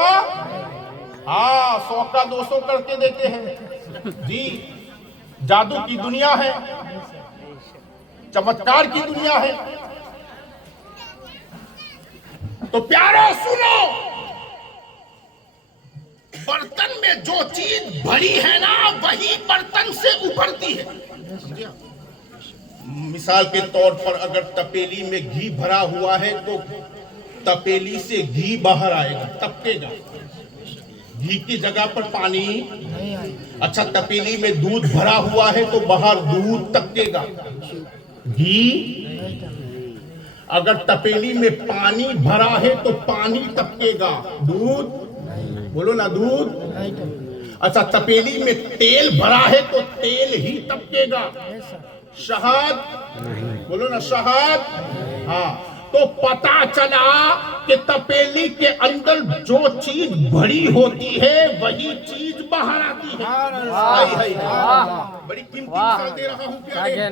ہاں, 100 کا 200 کر کے دیتے ہیں. جی, جادو کی دنیا ہے, چمتکار کی دنیا ہے. تو پیارو سنو, برتن میں جو چیز بھری ہے نا وہی برتن سے ابھرتی ہے. مثال کے طور پر اگر تپیلی میں گھی بھرا ہوا ہے تو تپیلی سے گھی باہر آئے گا, ٹپکے گا. گھی کی جگہ پر پانی. اچھا, تپیلی میں دودھ بھرا ہوا ہے تو باہر دودھ ٹپکے گا. گھی. اگر تپیلی میں پانی بھرا ہے تو پانی ٹپکے گا. دودھ. بولو نا, دودھ. اچھا, تپیلی میں تیل بھرا ہے تو تیل ہی ٹپکے گا. شہد. بولو نا, شہد. ہاں, تو پتا چلا کہ تپیلی کے اندر جو چیز بھری ہوتی ہے وہی چیز باہر آتی ہے. بڑی قیمتی مثال دے رہا ہوں پیارے.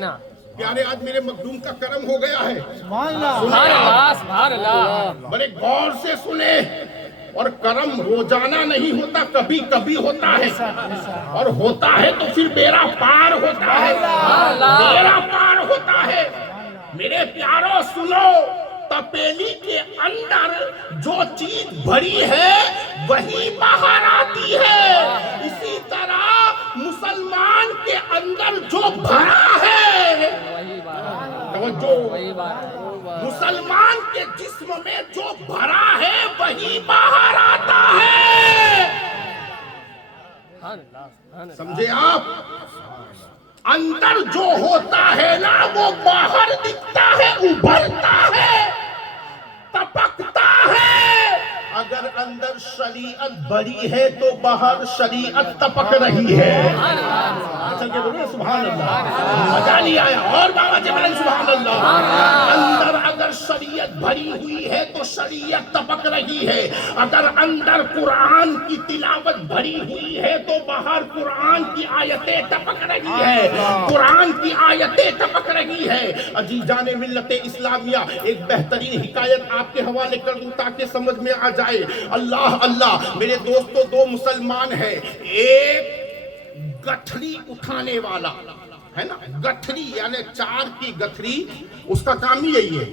پیارے, آج میرے مخدوم کا کرم ہو گیا ہے. سبحان اللہ سبحان اللہ. بڑے غور سے سنے. اور کرم روزانہ نہیں ہوتا, کبھی کبھی ہوتا ہے, اور ہوتا ہے تو پھر بیڑا پار ہوتا ہے. بیڑا پار ہوتا ہے. میرے پیاروں سنو, تپیلی کے اندر جو چیز بھری ہے وہی باہر آتی ہے. اسی طرح مسلمان کے اندر جو بھرا ہے, توجہ, مسلمان کے جسم میں جو بھرا ہے وہی باہر آتا ہے. سمجھے آپ؟ اندر جو ہوتا ہے نا وہ باہر دکھتا ہے, ابھرتا ہے, ٹپکتا ہے. اگر اندر شریعت بڑی ہے تو باہر شریعت ٹپک رہی ہے. چل کے بولو سبحان اللہ, مزہ نہیں آیا. اور بابا جی بولیں سبحان اللہ. اندر اگر شریعت بھری ہوئی ہے تو شریعت ٹپک رہی ہے. اگر اندر قرآن کی تلاوت بھری ہوئی ہے تو باہر قرآن کی آیتیں ٹپک رہی ہے, قرآن کی آیتیں ٹپک رہی ہے. عزیزان ملت اسلامیہ, ایک بہترین حکایت آپ کے حوالے کر دوں تاکہ سمجھ میں آ جائے. اللہ اللہ میرے دوستو, دو مسلمان ہیں. ایک گٹھری اٹھانے والا ہے نا, گٹھری یعنی چار کی گٹھری, اس کا کام ہی یہی ہے,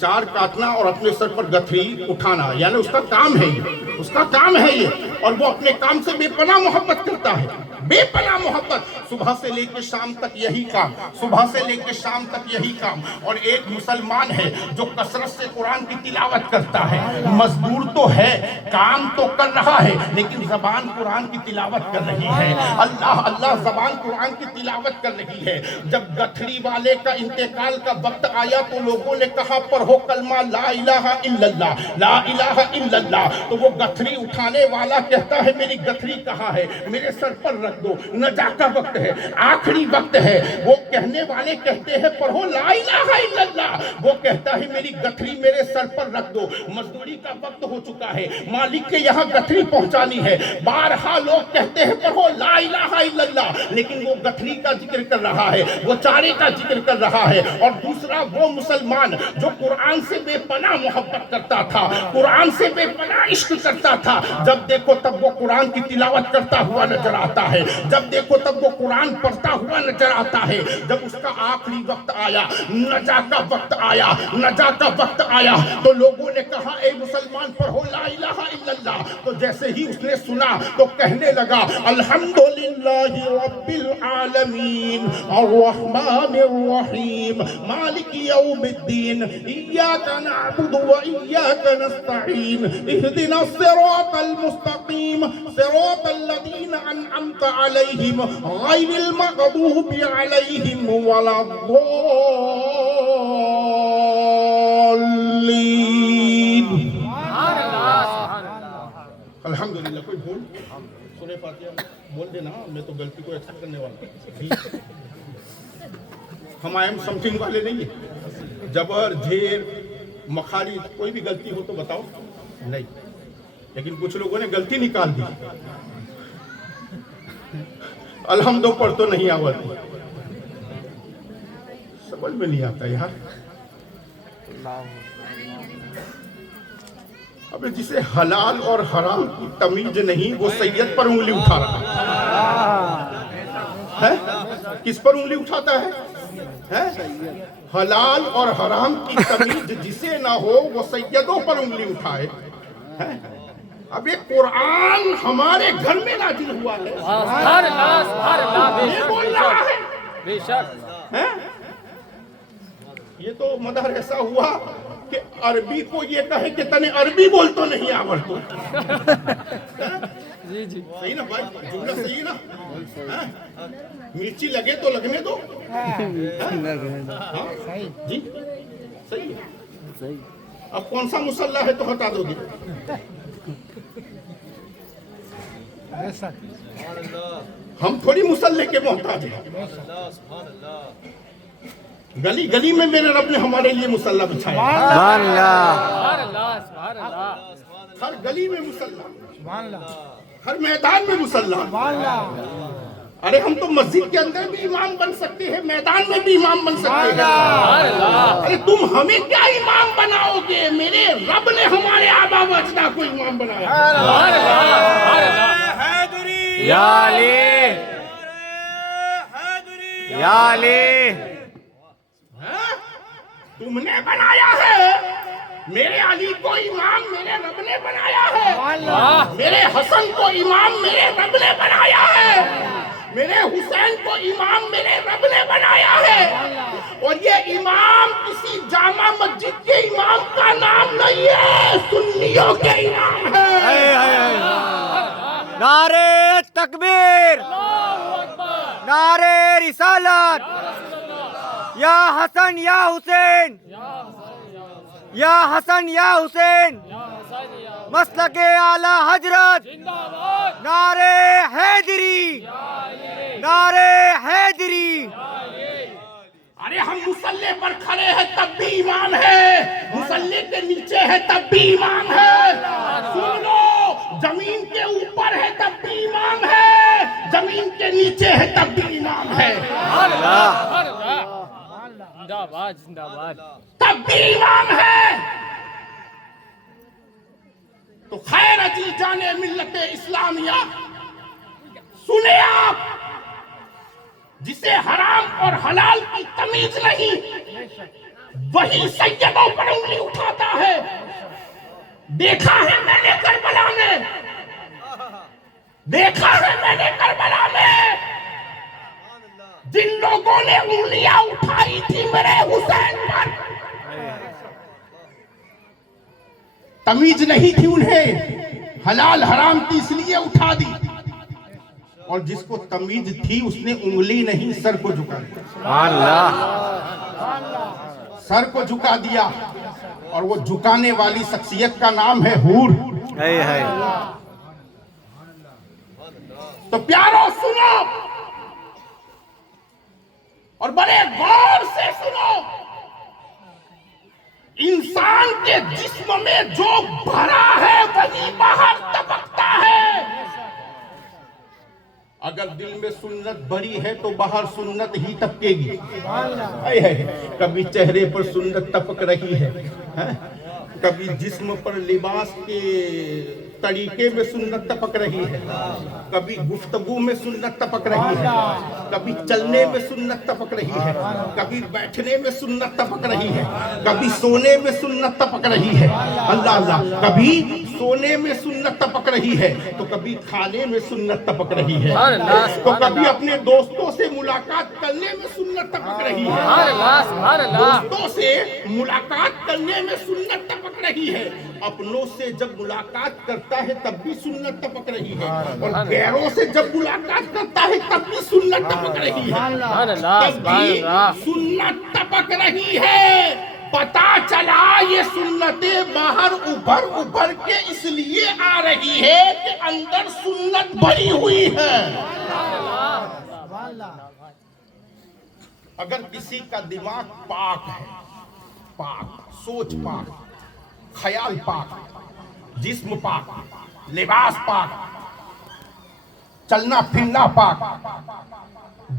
چار کاٹنا اور اپنے سر پر گٹھری اٹھانا, یعنی اس کا کام ہے یہ, اس کا کام ہے یہ. اور وہ اپنے کام سے بے پناہ محبت کرتا ہے, بے پناہ محبت. صبح سے لے کے شام تک یہی کام, صبح سے لے کے شام تک یہی کام. اور ایک مسلمان ہے جو کثرت سے قرآن کی تلاوت کرتا ہے, مزدور تو ہے, کام تو کر رہا ہے, لیکن زبان قرآن کی تلاوت کر رہی ہے. اللہ اللہ, زبان قرآن کی تلاوت کر رہی ہے. جب گٹھری والے کا انتقال کا وقت آیا تو لوگوں نے کہا پڑھو کلمہ لا الہ الا اللہ, لا الہ الا اللہ. تو وہ گٹھری اٹھانے والا کہتا ہے میری گٹھری کہاں ہے, میرے سر پر رکھ دو, نجا کا وقت ہے, آخری وقت ہے. وہ کہنے والے کہتے ہیں پڑھو لا الہ الا اللہ, وہ کہتا ہے میری گٹھری میرے سر پر رکھ دو, مزدوری کا وقت ہو چکا ہے, مالک کے یہاں گٹھری پہنچانی ہے. بارہا لوگ کہتے ہیں پڑھو لا الہ الا اللہ, لیکن وہ گٹھری کا ذکر کر رہا ہے, وہ چارے کا ذکر کر رہا ہے. اور دوسرا وہ مسلمان جو قرآن سے بے پناہ محبت کرتا تھا, قرآن سے بے پناہ عشق کرتا تھا, جب دیکھو تب وہ قرآن کی تلاوت کرتا ہوا نظر آتا ہے, جب دیکھو تب وہ قرآن پڑھتا ہوا نظر آتا ہے. جب اس کا آخری وقت آیا, نجا کا وقت آیا, نجا کا وقت آیا, تو لوگوں نے کہا اے مسلمان پڑھو لا الہ الا اللہ. تو جیسے ہی اس نے سنا تو کہنے لگا الحمدللہ رب العالمین الرحمن الرحیم مالک یوم الدین ایاک نعبد و ایاک نستعین اہدنا الصراط المستقیم صراط الذین انعمت علیہم غیر المغضوب علیہم ولا الضالین. الحمدللہ. کوئی بھول سورہ فاتحہ بول دینا, میں تو غلطی کو ایکسپٹ کرنے والا. ہم آئی ایم سمتھنگ والے نہیں ہیں, جبر جھیر مخاری کوئی بھی غلطی ہو تو بتاؤ نہیں, لیکن کچھ لوگوں نے غلطی نکال دی. الحمدو پر تو نہیں آواتی, سمجھ میں نہیں آتا یار. اب جسے حلال اور حرام کی تمیز نہیں وہ سید پر انگلی اٹھا رہا ہے. کس پر انگلی اٹھاتا ہے؟ حلال اور حرام کی تمیز جسے نہ ہو وہ سیدوں پر انگلی اٹھائے. اب یہ قرآن ہمارے گھر میں نازل ہوا ہے, سبحان اللہ, سبحان اللہ, یہ بول رہا ہے. بے شک. یہ تو مدر ایسا ہوا کہ عربی کو یہ کہے کہ تنے عربی بول تو نہیں آور تو. جی جی صحیح نا بھائی, جملہ صحیح نا. مرچی لگے تو لگنے دو. جی صحیح ہے. اب کون سا مسلح ہے تو ہٹا دو گے. ہم تھوڑی مسلح کے محتاج ہیں. گلی گلی میں میرے رب نے ہمارے لیے مسلح بچھایا. سبحان اللہ, سبحان اللہ. ہر گلی میں مسلح, ہر میدان میں مسلح. ارے ہم تو مسجد کے اندر بھی امام بن سکتے ہیں, میدان میں بھی امام بن سکتے ہیں. ارے تم ہمیں کیا امام بناؤ گے, میرے رب نے ہمارے آبا و اجداد کو امام بنایا. یا علی, یا علی. تم نے بنایا ہے, میرے علی کو امام میرے رب نے بنایا ہے, میرے حسن کو امام میرے رب نے بنایا ہے, میرے حسین کو امام میرے رب نے بنایا ہے. اور یہ امام کسی جامع مسجد کے امام کا نام نہیں ہے, سنیوں کے امام تکبیر نعرہ رسالت یا حسن یا حسین یا حسن یا حسین مسلک اعلی حضرت نعرہ حیدری نعرہ حیدری ارے ہم مسلح پر کھڑے ہیں تب بھی ایمان ہے، مسلح کے نیچے ہے تب بھی ایمان ہے، سن لو زمین کے اوپر ہے تب بھی ایمان ہے، زمین کے نیچے ہے تب بھی ایمان ہے، زندہ باد زندہ باد تب بھی ایمان ہے۔ تو خیر عزیز جانے ملت اسلامیہ، سنیں آپ، جسے حرام اور حلال کی تمیز نہیں وہی سیدوں پر انگلی اٹھاتا ہے۔ دیکھا ہے میں نے کربلا میں، دیکھا ہے میں نے کربلا میں جن لوگوں نے انگلیاں اٹھائی تھی میرے حسین پر، تمیز نہیں تھی انہیں، حلال حرام کی اس لیے اٹھا دی، اور جس کو تمیز تھی اس نے انگلی نہیں سر کو جھکا دیا، سر کو جھکا دیا، اور وہ جھکانے والی شخصیت کا نام ہے حور۔ تو پیارو سنو اور بڑے غور سے سنو، انسان کے جسم میں جو بھرا ہے وہی باہر ٹپکتا ہے۔ اگر دل میں سنت بھری ہے تو باہر سنت ہی ٹپکے گی۔ کبھی چہرے پر سنت ٹپک رہی ہے، کبھی جسم پر لباس کے طریقے میں سنت ٹپک رہی ہے، کبھی گفتگو میں سنت ٹپک رہی ہے، کبھی چلنے میں سنت ٹپک رہی ہے، کبھی بیٹھنے میں سنت ٹپک رہی ہے، کبھی سونے میں سنت ٹپک رہی ہے، اللہ اللہ، کبھی سونے میں سنت ٹپک رہی ہے تو کبھی کھانے میں سنت ٹپک رہی ہے، تو کبھی اپنے دوستوں سے ملاقات کرنے میں سنت ٹپک رہی ہے، دوستوں سے ملاقات کرنے میں سنت ٹپک رہی ہے، اپنوں سے جب ملاقات کرتا ہے تب بھی سنت ٹپک رہی ہے، اور غیروں سے جب ملاقات کرتا ہے تب بھی سنت ٹپک رہی ہے، تب بھی سنت ٹپک رہی ہے۔ پتا چلا یہ سنتیں باہر ابھر ابھر کے اس لیے آ رہی ہے کہ اندر سنت بھری ہوئی ہے۔ اگر کسی کا دماغ پاک ہے، پاک سوچ پاک، خیال پاک، جسم پاک، لباس پاک، چلنا پھرنا پاک،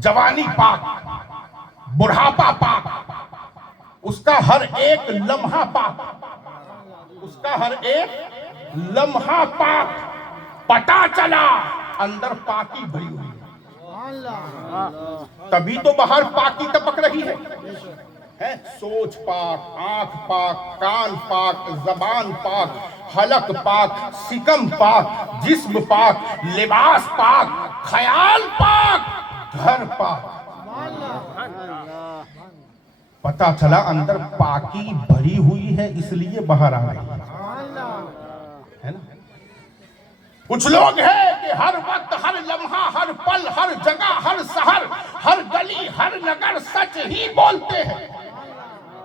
جوانی پاک، بڑھاپا پاک، اس کا ہر ایک لمحہ پاک، اس کا ہر ایک لمحہ پاک، پتا چلا اندر پاکی بھری ہوئی ہے، تبھی تو باہر پاکی ٹپک رہی ہے۔ سوچ پاک، آنکھ پاک، کان پاک، زبان پاک، حلق پاک، سکم پاک، جسم پاک، لباس پاک، خیال پاک، گھر پاک، پتا چلا اندر پاکی بھری ہوئی ہے اس لیے باہر آ رہی ہے نا۔ کچھ لوگ ہیں کہ ہر وقت، ہر لمحہ، ہر پل، ہر جگہ، ہر شہر، ہر گلی، ہر نگر سچ ہی بولتے ہیں،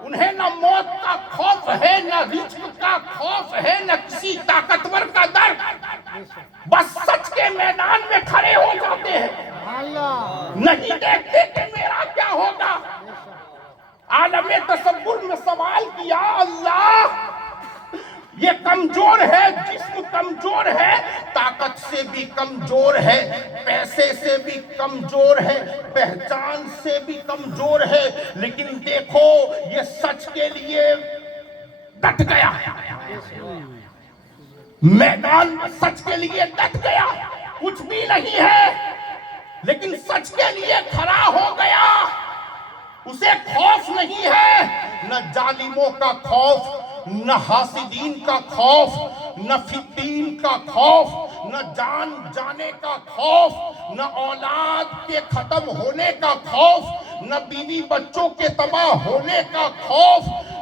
انہیں نہ موت کا خوف ہے، نہ رزق کا خوف ہے، نہ کسی طاقتور کا ڈر، بس سچ کے میدان میں کھڑے ہو جاتے ہیں، نہیں دیکھتے کہ میرا کیا ہوگا۔ عالم تصور میں سوال کیا، اللہ یہ کمزور ہے، جسم کمزور ہے، طاقت سے بھی کمزور ہے، پیسے سے بھی کمزور ہے، پہچان سے بھی کمزور ہے، لیکن دیکھو یہ سچ کے لیے ڈٹ گیا، میدان میں سچ کے لیے ڈٹ گیا، کچھ بھی نہیں ہے لیکن سچ کے لیے کھڑا ہو گیا، اسے خوف نہیں ہے، نہ ظالموں کا خوف، نہ حاسدین کا خوف، نہ فتین کا خوف، نہ جان جانے کا خوف، نہ اولاد کے ختم ہونے کا خوف، نہ بیوی بچوں کے تباہ ہونے کا خوف،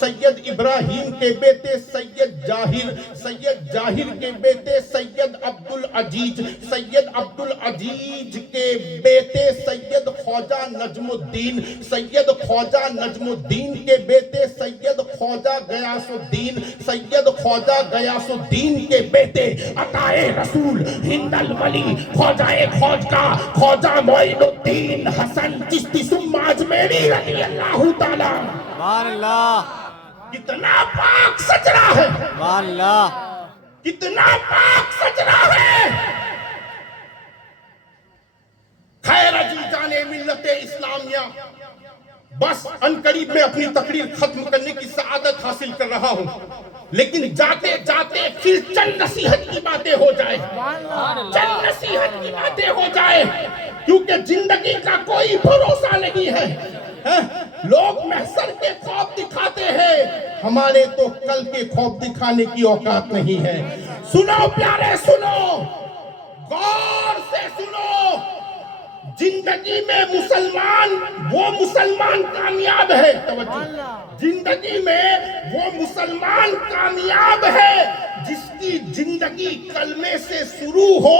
سید ابراہیم کے بیٹے سید جاہر کے بیٹے سید عبدالعزیز، سید عبدالعزیز کے بیٹے سید خواجہ نجم الدین، سید خواجہ نجم الدین کے بیٹے سید خواجہ غیاث الدین، سید خواجہ غیاث الدین کے بیٹے عطائے رسول، ہند الولی، خواجہ خواجہ خواجہ معین الدین حسن چشتی ثم اجمیری رضی اللہ تعالی۔ سبحان اللہ، کتنا پاک سجرا ہے، سبحان اللہ، کتنا پاک سجرا ہے۔ خیر عزیزان ملت اسلامیہ، بس انقریب میں اپنی تقریر ختم کرنے کی سعادت حاصل کر رہا ہوں، لیکن جاتے جاتے پھر چند نصیحت کی باتیں ہو جائے، چند نصیحت کی باتیں ہو جائے، کیونکہ زندگی کا کوئی بھروسہ نہیں ہے۔ لوگ محشر کے خواب دکھاتے ہیں، ہمارے تو کل کے خواب دکھانے کی اوقات نہیں ہے۔ سنو پیارے، سنو، غور سے سنو، زندگی میں وہ مسلمان کامیاب ہے، توجہ، زندگی میں وہ مسلمان کامیاب ہے جس کی زندگی کلمے سے شروع ہو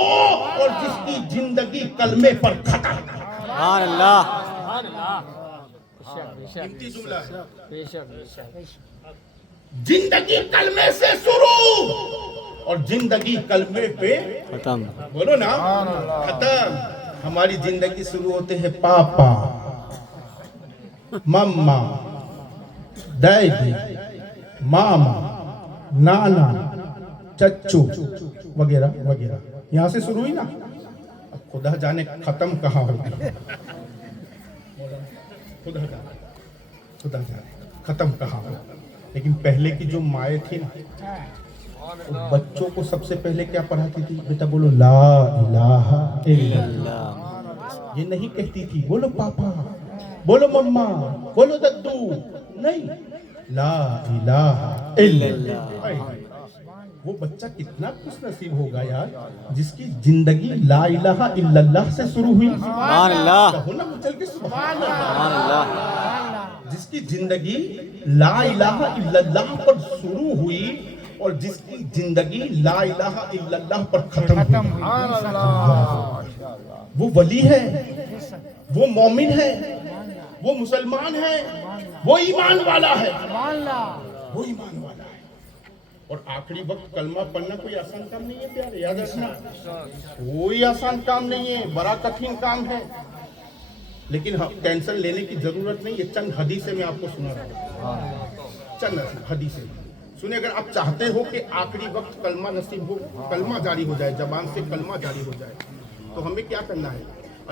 اور جس کی زندگی کلمے پر ختم۔ سبحان اللہ، قیمتی جملہ ہے۔ بے شک بے شک۔ زندگی کلمے سے شروع اور زندگی کلمے پہ ختم۔ بولو نا، ختم۔ ہماری زندگی شروع ہوتے ہیں پاپا، مما، ڈیڈی، ماما، نانا، چچو وغیرہ وغیرہ، یہاں سے شروع ہوئی نا۔ اب خدا جانے ختم کہاں ہوگی، خدا جانے ختم کہاں ہوگا۔ لیکن پہلے کی جو مائیں تھی نا، وہ بچوں کو سب سے پہلے کیا پڑھاتی تھی؟ بیٹا بولو لا الہ الا اللہ، یہ نہیں کہتی تھی بولو پاپا، بولو مما، بولو ددو، نہیں، لا الہ الا اللہ۔ وہ بچہ کتنا خوش نصیب ہوگا یار جس کی زندگی لا الہ الا اللہ سے شروع ہوئی۔ سبحان اللہ، کہو نا مچل کے سبحان اللہ۔ سبحان اللہ، جس کی زندگی لا الہ الا اللہ پر شروع ہوئی اور جس کی زندگی لا الہ الا اللہ پر ختم ہوئی، وہ ولی ہے، وہ مومن ہے، وہ مسلمان ہے، وہ ایمان والا ہے، وہ ایمان والا ہے۔ اور آخری وقت کلمہ پڑھنا کوئی آسان کام نہیں ہے پیارے، یاد رکھنا، کوئی آسان کام نہیں ہے، بڑا کٹھن کام ہے۔ لیکن ٹینشن لینے کی ضرورت نہیں، یہ چند حدیثیں میں آپ کو سنا رہا ہوں، چند حدیثیں سنیں۔ اگر آپ چاہتے ہو کہ آخری وقت کلمہ نصیب ہو، کلمہ جاری ہو جائے، زبان سے کلمہ جاری ہو جائے، تو ہمیں کیا کرنا ہے؟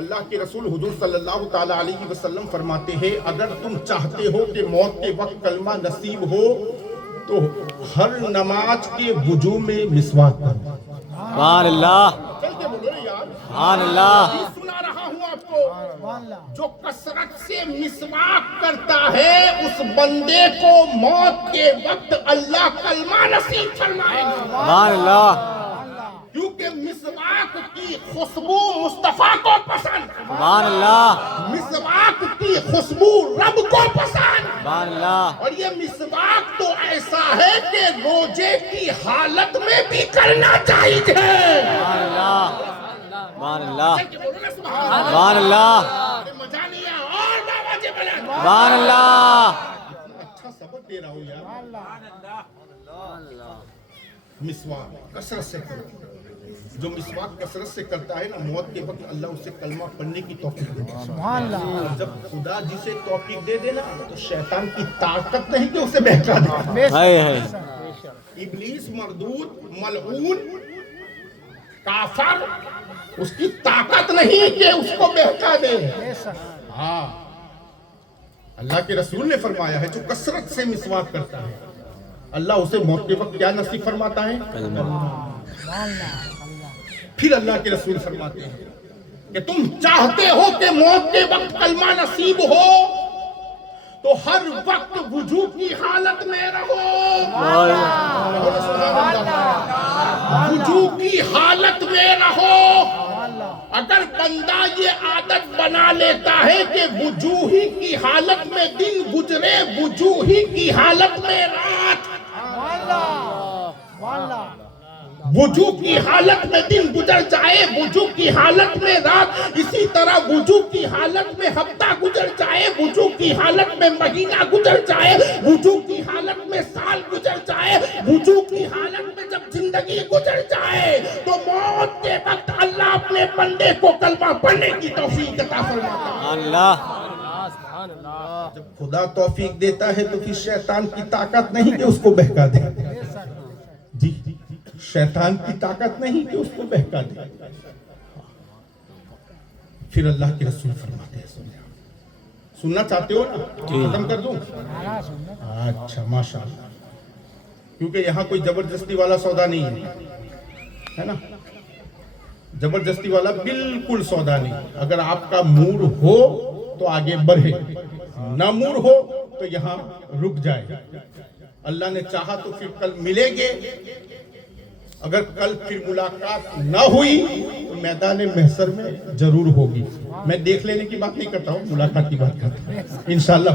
اللہ کے رسول حضور صلی اللہ تعالیٰ علیہ وسلم فرماتے ہیں، اگر تم چاہتے ہو کہ موت کے وقت کلمہ نصیب ہو تو ہر نماز کے وضو میں مسواک کرو۔ سبحان اللہ، چل کے بولو یار، سبحان اللہ، حدیث سنا رہا ہوں آپ کو۔ جو کثرت سے مسواک کرتا ہے اس بندے کو موت کے وقت اللہ کلمہ نصیب فرمائے گا، سبحان اللہ، کیونکہ مسواک کی خوشبو مصطفیٰ کو پسند، سبحان اللہ، مسواک کی خوشبو رب کو پسند۔ سبحان اللہ، اور یہ مسواک تو ایسا ہے کہ روزے کی حالت میں بھی کرنا چاہیے۔ سبحان اللہ، سبحان اللہ، سبحان اللہ، مزہ نہیں ہے اور باواجے بلند۔ سبحان اللہ، اچھا سبق دے رہا ہوں یار۔ مسواک کثرت سے کرو، جو مسواک کثرت سے کرتا ہے نا، موت کے وقت اللہ اسے کلمہ پڑھنے کی توفیق دے دے۔ جب خدا جسے توفیق دے دے نا تو شیطان کی طاقت نہیں کہ اسے بہکا دے۔ ہے ہے، ابلیس مردود، ملعون، کافر، اس کی طاقت نہیں کہ اس کو بہکا دے۔ ہاں، اللہ کے رسول نے فرمایا ہے جو کثرت سے مسواک کرتا ہے اللہ اسے موت کے وقت کیا نصیب فرماتا ہے؟ پھر اللہ کے رسول فرماتے ہیں کہ تم چاہتے ہو کہ موت کے وقت کلمہ نصیب ہو تو ہر وقت وضو کی حالت میں رہو، وضو کی حالت میں رہو، اگر بندہ یہ عادت بنا لیتا ہے کہ وجوہی کی حالت میں دن گزرے وجوہی کی حالت میں رات، وجوہ کی حالت میں دن گزر جائے وجوہ کی حالت میں رات، اسی طرح وجوہ کی حالت میں ہفتہ گزر جائے وجوہ کی حالت میں مہینہ گزر جائے وجوہ کی حالت میں سال گزر جائے وجوہ کی حالت میں جب زندگی گزر جائے تو موت کے وقت اللہ اپنے بندے کو کلمہ پڑھنے کی توفیق عطا فرماتا ہے۔ اللہ جب خدا توفیق دیتا ہے تو پھر شیطان کی طاقت نہیں کہ اس کو بہکا دے، جی شیطان کی طاقت نہیں کہ اس کو بہکا دے۔ پھر اللہ کے رسول فرماتے ہیں، سننا چاہتے ہو نا؟ ختم کر دوں؟ اچھا ماشاءاللہ، کیونکہ یہاں کوئی زبردستی والا سودا نہیں ہے نا، زبردستی والا بالکل سودا نہیں۔ اگر آپ کا موڈ ہو تو آگے بڑھے، نہ موڈ ہو تو یہاں رک جائے۔ اللہ نے چاہا تو پھر کل ملیں گے، اگر کل پھر ملاقات نہ ہوئی تو میدان محشر میں ضرور ہوگی۔ میں دیکھ لینے کی بات نہیں کرتا ہوں، ملاقات کی بات کرتا ہوں۔ انشاءاللہ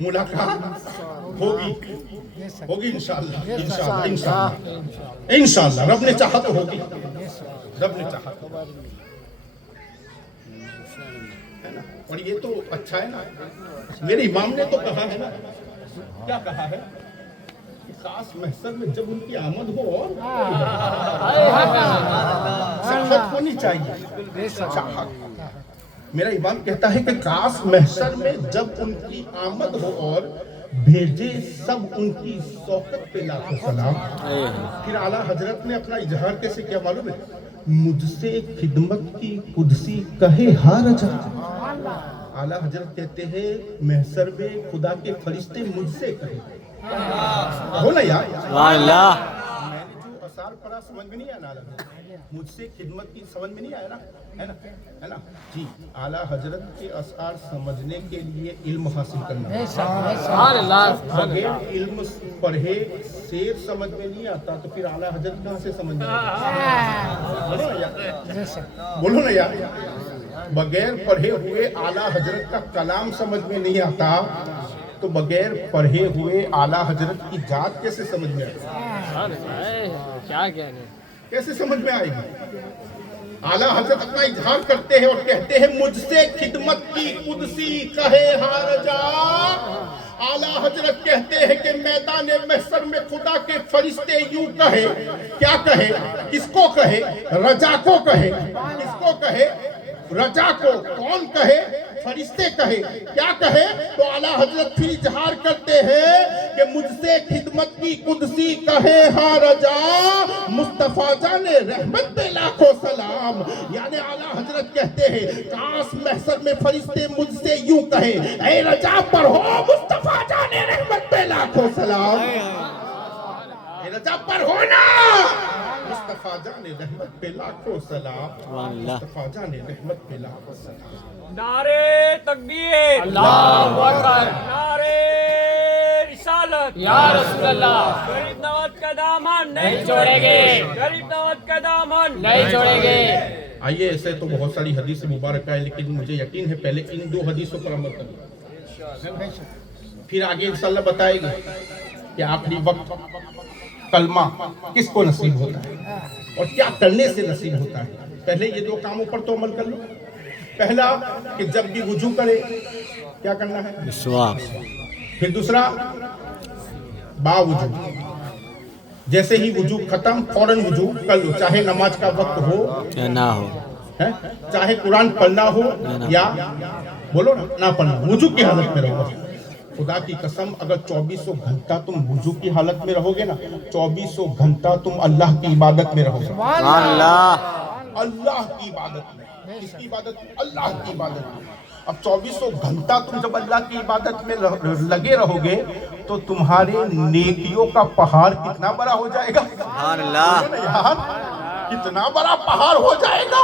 ملاقات ہوگی انشاءاللہ، انشاءاللہ رب نے چاہا تو ہوگی، رب نے چاہا تو۔ اور یہ تو اچھا ہے نا، میرے امام نے تو کہا ہے نا، کیا کہا ہے؟ خاص محشر میں جب ان کی آمد ہو اور چاہت ہونی چاہیے، چاہت۔ میرا امام کہتا ہے کہ خاص محشر میں جب ان کی آمد ہو اور بھیجے سب ان کی شوکت پہ لاکھوں سلام۔ پھر اعلیٰ حضرت نے اپنا اظہار کیسے کیا معلوم ہے؟ مجھ سے خدمت کی قدسی کہے ہاں رجا۔ اعلیٰ حضرت کہتے ہیں محشر میں خدا کے فرشتے مجھ سے کہے، ہو نا یار؟ سبحان اللہ۔ میں نے جو اثار پڑھا سمجھ میں نہیں آیا نا، مجھ سے خدمت کی سمجھ میں نہیں آیا نا، ہے نا جی۔ اعلیٰ حضرت کے اثار سمجھنے کے لیے علم حاصل کرنا، سبحان اللہ۔ بغیر علم پڑھے شیر سمجھ میں نہیں آتا تو پھر اعلیٰ حضرت کہاں سے سمجھ میں آتا؟ بولو نا یار، بغیر پڑھے ہوئے اعلیٰ حضرت کا کلام سمجھ میں نہیں آتا تو بغیر پڑھے ہوئے اعلیٰ حضرت کی ذات کیسے سمجھ میں آئے گی؟ کیا کہنے، کیسے سمجھ میں آئے گی؟ اعلیٰ حضرت اپنا اظہار کرتے ہیں اور کہتے ہیں مجھ سے خدمت کی قدسی کہے ہاں رجا۔ اعلیٰ حضرت کہتے ہیں کہ میدان محشر میں خدا کے فرشتے یوں کہے، کیا کہے؟ کس کو کہے؟ رجا کو کہے۔ کس کو کہے؟ رجا کو۔ کون کہے؟ فرشتے کہے۔ کیا کہے؟ تو اعلیٰ حضرت پھر اظہار کرتے ہیں کہ مجھ سے خدمت کی قدسی کہے ہاں رجا، مصطفیٰ جان رحمت پہ لاکھوں سلام۔ یعنی اعلیٰ حضرت کہتے ہیں کاش محشر میں فرشتے مجھ سے یوں کہے، اے رجا پڑھو مصطفیٰ جان رحمت پہ لاکھوں سلام۔ اے رجا پڑھو نا مصطفیٰ جان رحمت پہ لاکھوں سلام، مصطفیٰ جان رحمت پہ لاکھوں سلام۔ نعرے تکبیر، اللہ اکبر، نعرے رسالت، یا رسول اللہ، غریب نواز کا دامن نہیں چھوڑیں گے، غریب نواز کا دامن نہیں چھوڑیں گے۔ آئیے، ایسے تو بہت ساری حدیث مبارکہ ہے لیکن مجھے یقین ہے پہلے ان دو حدیثوں پر عمل کریں، پھر آگے انشاءاللہ بتائے گی کہ آخری وقت کلمہ کس کو نصیب ہوتا ہے اور کیا کرنے سے نصیب ہوتا ہے۔ پہلے یہ دو کاموں پر تو عمل کر لو۔ پہلا کہ جب بھی وضو کرے کیا کرنا ہے؟ مسواک۔ پھر دوسرا با وضو، جیسے ہی وضو ختم فوراً وضو کر لو، چاہے نماز کا وقت ہو یا نہ ہو، چاہے قرآن پڑھنا ہو یا بولو نہ پڑھنا، وضو کی حالت میں رہو۔ خدا کی قسم اگر 2400 گھنٹہ تم وضو کی حالت میں رہو گے نا، 2400 گھنٹہ تم اللہ کی عبادت میں رہو گے۔ سبحان اللہ۔ اللہ کی عبادت میں، کس کی عبادت میں؟ اللہ کی عبادت میں۔ اب 2400 گھنٹہ تم جب اللہ کی عبادت میں لگے رہو گے تو تمہارے نیکیوں کا پہاڑ کتنا بڑا ہو جائے گا؟ سبحان اللہ۔ یار کتنا بڑا پہاڑ ہو جائے گا۔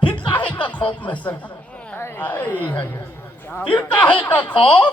پھر کاہے کا خوف محسن، پھر کاہے کا خوف؟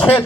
6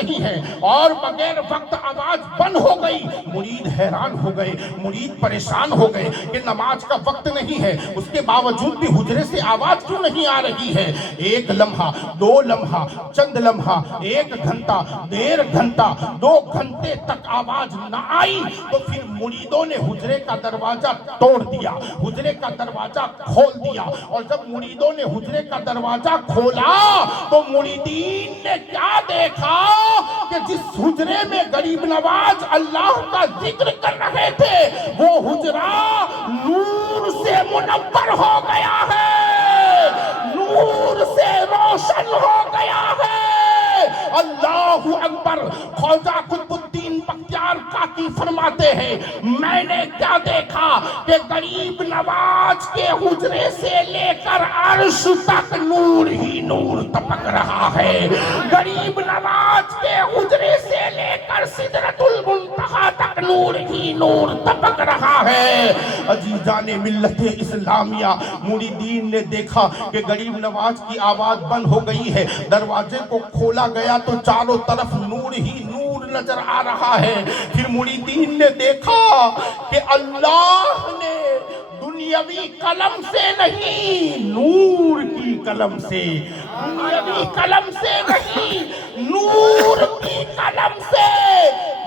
نہیں ہے اور بغیر وقت آواز بند ہو گئی. مرید حیران ہو گئے, مرید پریشان ہو گئے کہ نماز کا وقت نہیں ہے, اس کے باوجود بھی حجرے سے آواز کیوں نہیں آ رہی ہے. 1 لمحہ, 2 لمحہ, چند لمحہ, 1 گھنٹہ, 1.5 گھنٹہ, 2 گھنٹے تک آواز نہ آئی تو پھر مریدوں نے حجرے کا دروازہ توڑ دیا, حجرے کا دروازہ کھول دیا. اور جب مریدوں نے حجرے کا دروازہ کھولا تو مریدین نے کیا دیکھا کہ جس حجرے میں غریب نواز اللہ کا ذکر کر رہے تھے وہ حجرہ نور سے منور ہو گیا ہے, نور سے روشن ہو گیا ہے. اللہ اکبر. خواجہ قطب الدین بختیار کاکی فرماتے ہیں میں نے کیا دیکھا کہ غریب نواز کے حجرے سے لے کر عرش تک نور ہی نور تپک رہا ہے. غریب نواز کے حجرے سے لے کر سدرۃ المنتہا تک نور ہی نور تپک رہا ہے. عزیزان ملت اسلامیہ, مریدین نے دیکھا کہ غریب نواز کی آواز بند ہو گئی ہے. دروازے کو کھولا گیا تو چاروں طرف نور ہی نور نظر آ رہا ہے. پھر مریدین نے دیکھا کہ اللہ نے دنیاوی قلم سے نہیں, نور کی قلم سے, دنیاوی قلم سے نہیں, نور کی قلم سے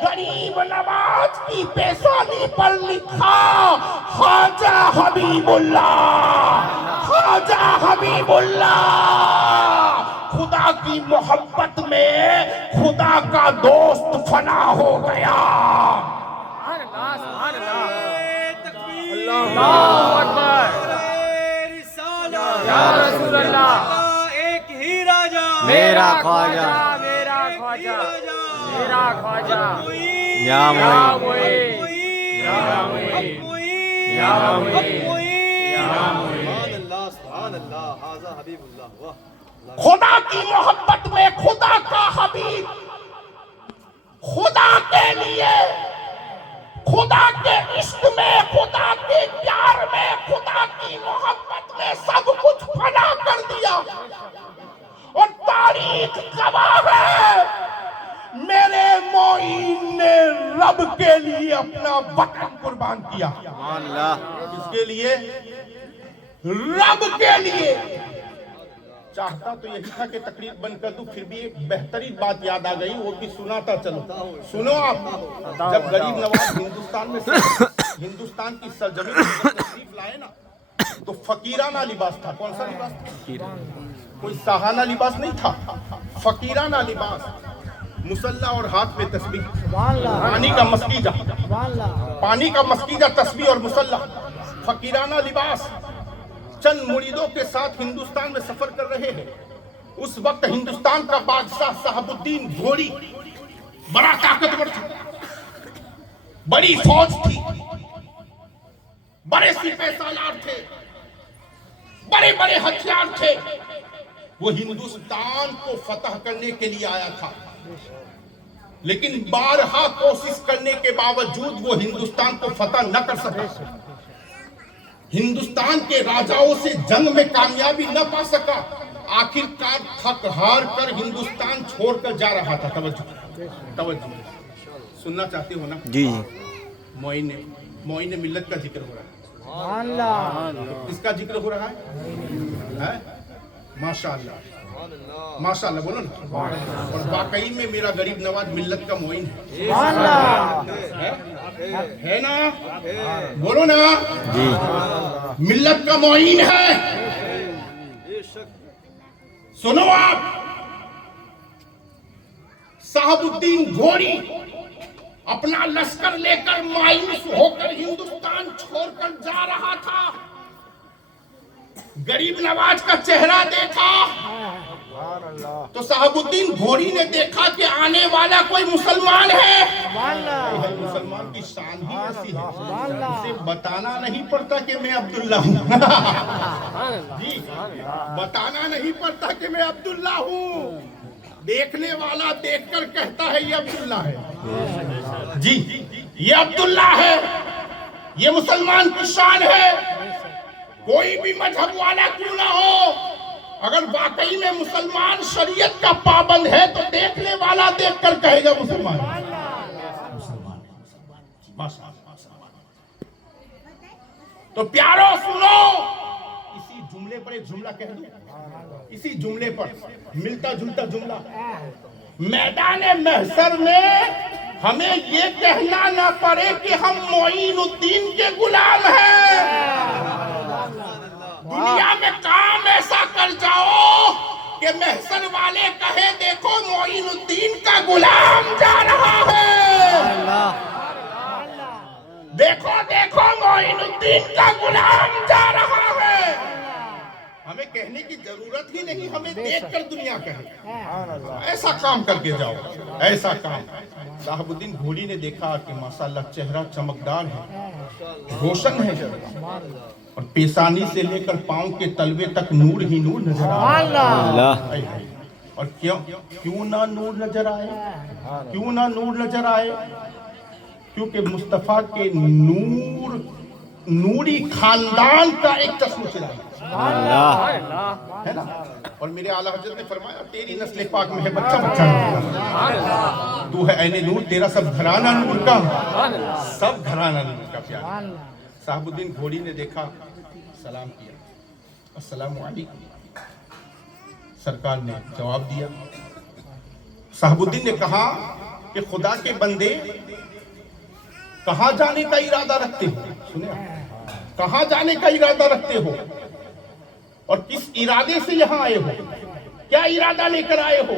غریب نواز کی پیشانی پر لکھا خواجہ حبیب اللہ, خواجہ حبیب اللہ. خدا کی محبت میں خدا کا دوست فنا ہو گیا. اللہ اکبر. یا رسول اللہ. ایک ہی راجہ میرا خواجہ, میرا خواجہ, میرا خواجہ. یا معین, یا معین, یا معین. خدا کی محبت میں خدا کا حبیب, خدا کے لیے, خدا کے عشق میں, خدا کے پیار میں, خدا کی محبت میں سب کچھ فنا کر دیا. اور تاریخ گواہ ہے میرے معین نے رب کے لیے اپنا وطن قربان کیا. کس کے لیے؟ رب کے لیے. چاہتا تو یہی تھا کہ تقریر بند کر دوں, پھر بھی ایک بہترین بات یاد آ گئی, وہ بھی سناتا چلو. سنو آپ, جب غریب نواز ہندوستان میں ہندوستان کی سرزمین میں تشریف لائے نا تو فقیرانہ لباس تھا. کون سا لباس تھا؟ کوئی ساہانہ لباس نہیں تھا, فقیرانہ لباس. مسلح اور ہاتھ میں تسبیح, پانی کا مسکیجہ, پانی کا مسکیجہ, تسبیح اور مسلح, فقیرانہ لباس. چند مریدوں کے ساتھ ہندوستان میں سفر کر رہے ہیں. اس وقت ہندوستان کا بادشاہ صاحب الدین گھوڑی بڑا طاقتور تھا, بڑی فوج تھی, بڑے سپہ سالار تھے, بڑے بڑے ہتھیار تھے. وہ ہندوستان کو فتح کرنے کے لیے آیا تھا, لیکن بارہا کوشش کرنے کے باوجود وہ ہندوستان کو فتح نہ کر سکا. ہندوستان کے راجاؤں سے جنگ میں کامیابی نہ پا سکا. آخر کار تھک ہار کر ہندوستان چھوڑ کر جا رہا تھا. توجہ سننا چاہتے ہو نا؟ جی. معین ملت کا ذکر ہو رہا ہے. کس کا ذکر ہو رہا ہے؟ ماشاءاللہ, ماشاءاللہ بولو نا. اور واقعی میں میرا غریب نواز ملت کا معین ہے نا؟ بولو نا. جی. ملت کا معین ہے. سنو آپ, صاحب الدین گھوڑی اپنا لشکر لے کر مایوس ہو کر ہندوستان چھوڑ کر جا رہا تھا. غریب نواز کا چہرہ دیکھا تو صاحب الدین گھوڑی نے دیکھا کہ آنے والا کوئی مسلمان ہے. مسلمان کی شان ہی ایسی ہے, اسے بتانا نہیں پڑتا کہ میں عبداللہ ہوں. جی, بتانا نہیں پڑتا کہ میں عبداللہ ہوں. دیکھنے والا دیکھ کر کہتا ہے یہ عبداللہ ہے. جی, یہ عبداللہ ہے, یہ مسلمان کی شان ہے. کوئی بھی مذہب والا کیوں نہ ہو, اگر واقعی میں مسلمان شریعت کا پابند ہے تو دیکھنے والا دیکھ کر کہے گا مسلمان مسلمان تو پیارو سنو اسی جملے پر ایک جملہ کہہ دوں اسی جملے پر ملتا جلتا جملہ میدان محشر میں ہمیں یہ کہنا نہ پڑے کہ ہم معین الدین کے غلام ہیں دنیا میں کام ایسا کر جاؤ کہ محشر والے کہے دیکھو معین الدین کا غلام جا رہا ہے دیکھو دیکھو معین الدین کا غلام جا رہا ہے ہمیں کہنے کی ضرورت ہی نہیں ہمیں دیکھ کر دنیا کہے ایسا کام کر کے جاؤ ایسا کام صاحب الدین گھوڑی نے دیکھا کہ ماشاءاللہ چہرہ چمکدار ہے روشن ہے اور پیشانی سے لے کر پاؤں کے تلوے تک نور ہی نور نظر آئے اور کیوں نہ نور نظر آئے کیوں نہ نور نظر آئے کیونکہ مصطفیٰ کے نوری خاندان کا ایک چشم چراغ ہے نا اور میرے اعلیٰ حضرت نے فرمایا تیری نسل پاک میں ہے بچہ بچہ تو ہے عین نور تیرا سب گھرانہ نور کا سب گھرانہ نور کا پیارا صاحب الدین گھوڑی نے دیکھا سلام کیا السلام علیکم سرکار نے جواب دیا صاحب الدین نے کہا کہ خدا کے بندے کہاں جانے کا ارادہ رکھتے ہو سنیں کہاں جانے کا ارادہ رکھتے ہو اور کس ارادے سے یہاں آئے ہو کیا ارادہ لے کر آئے ہو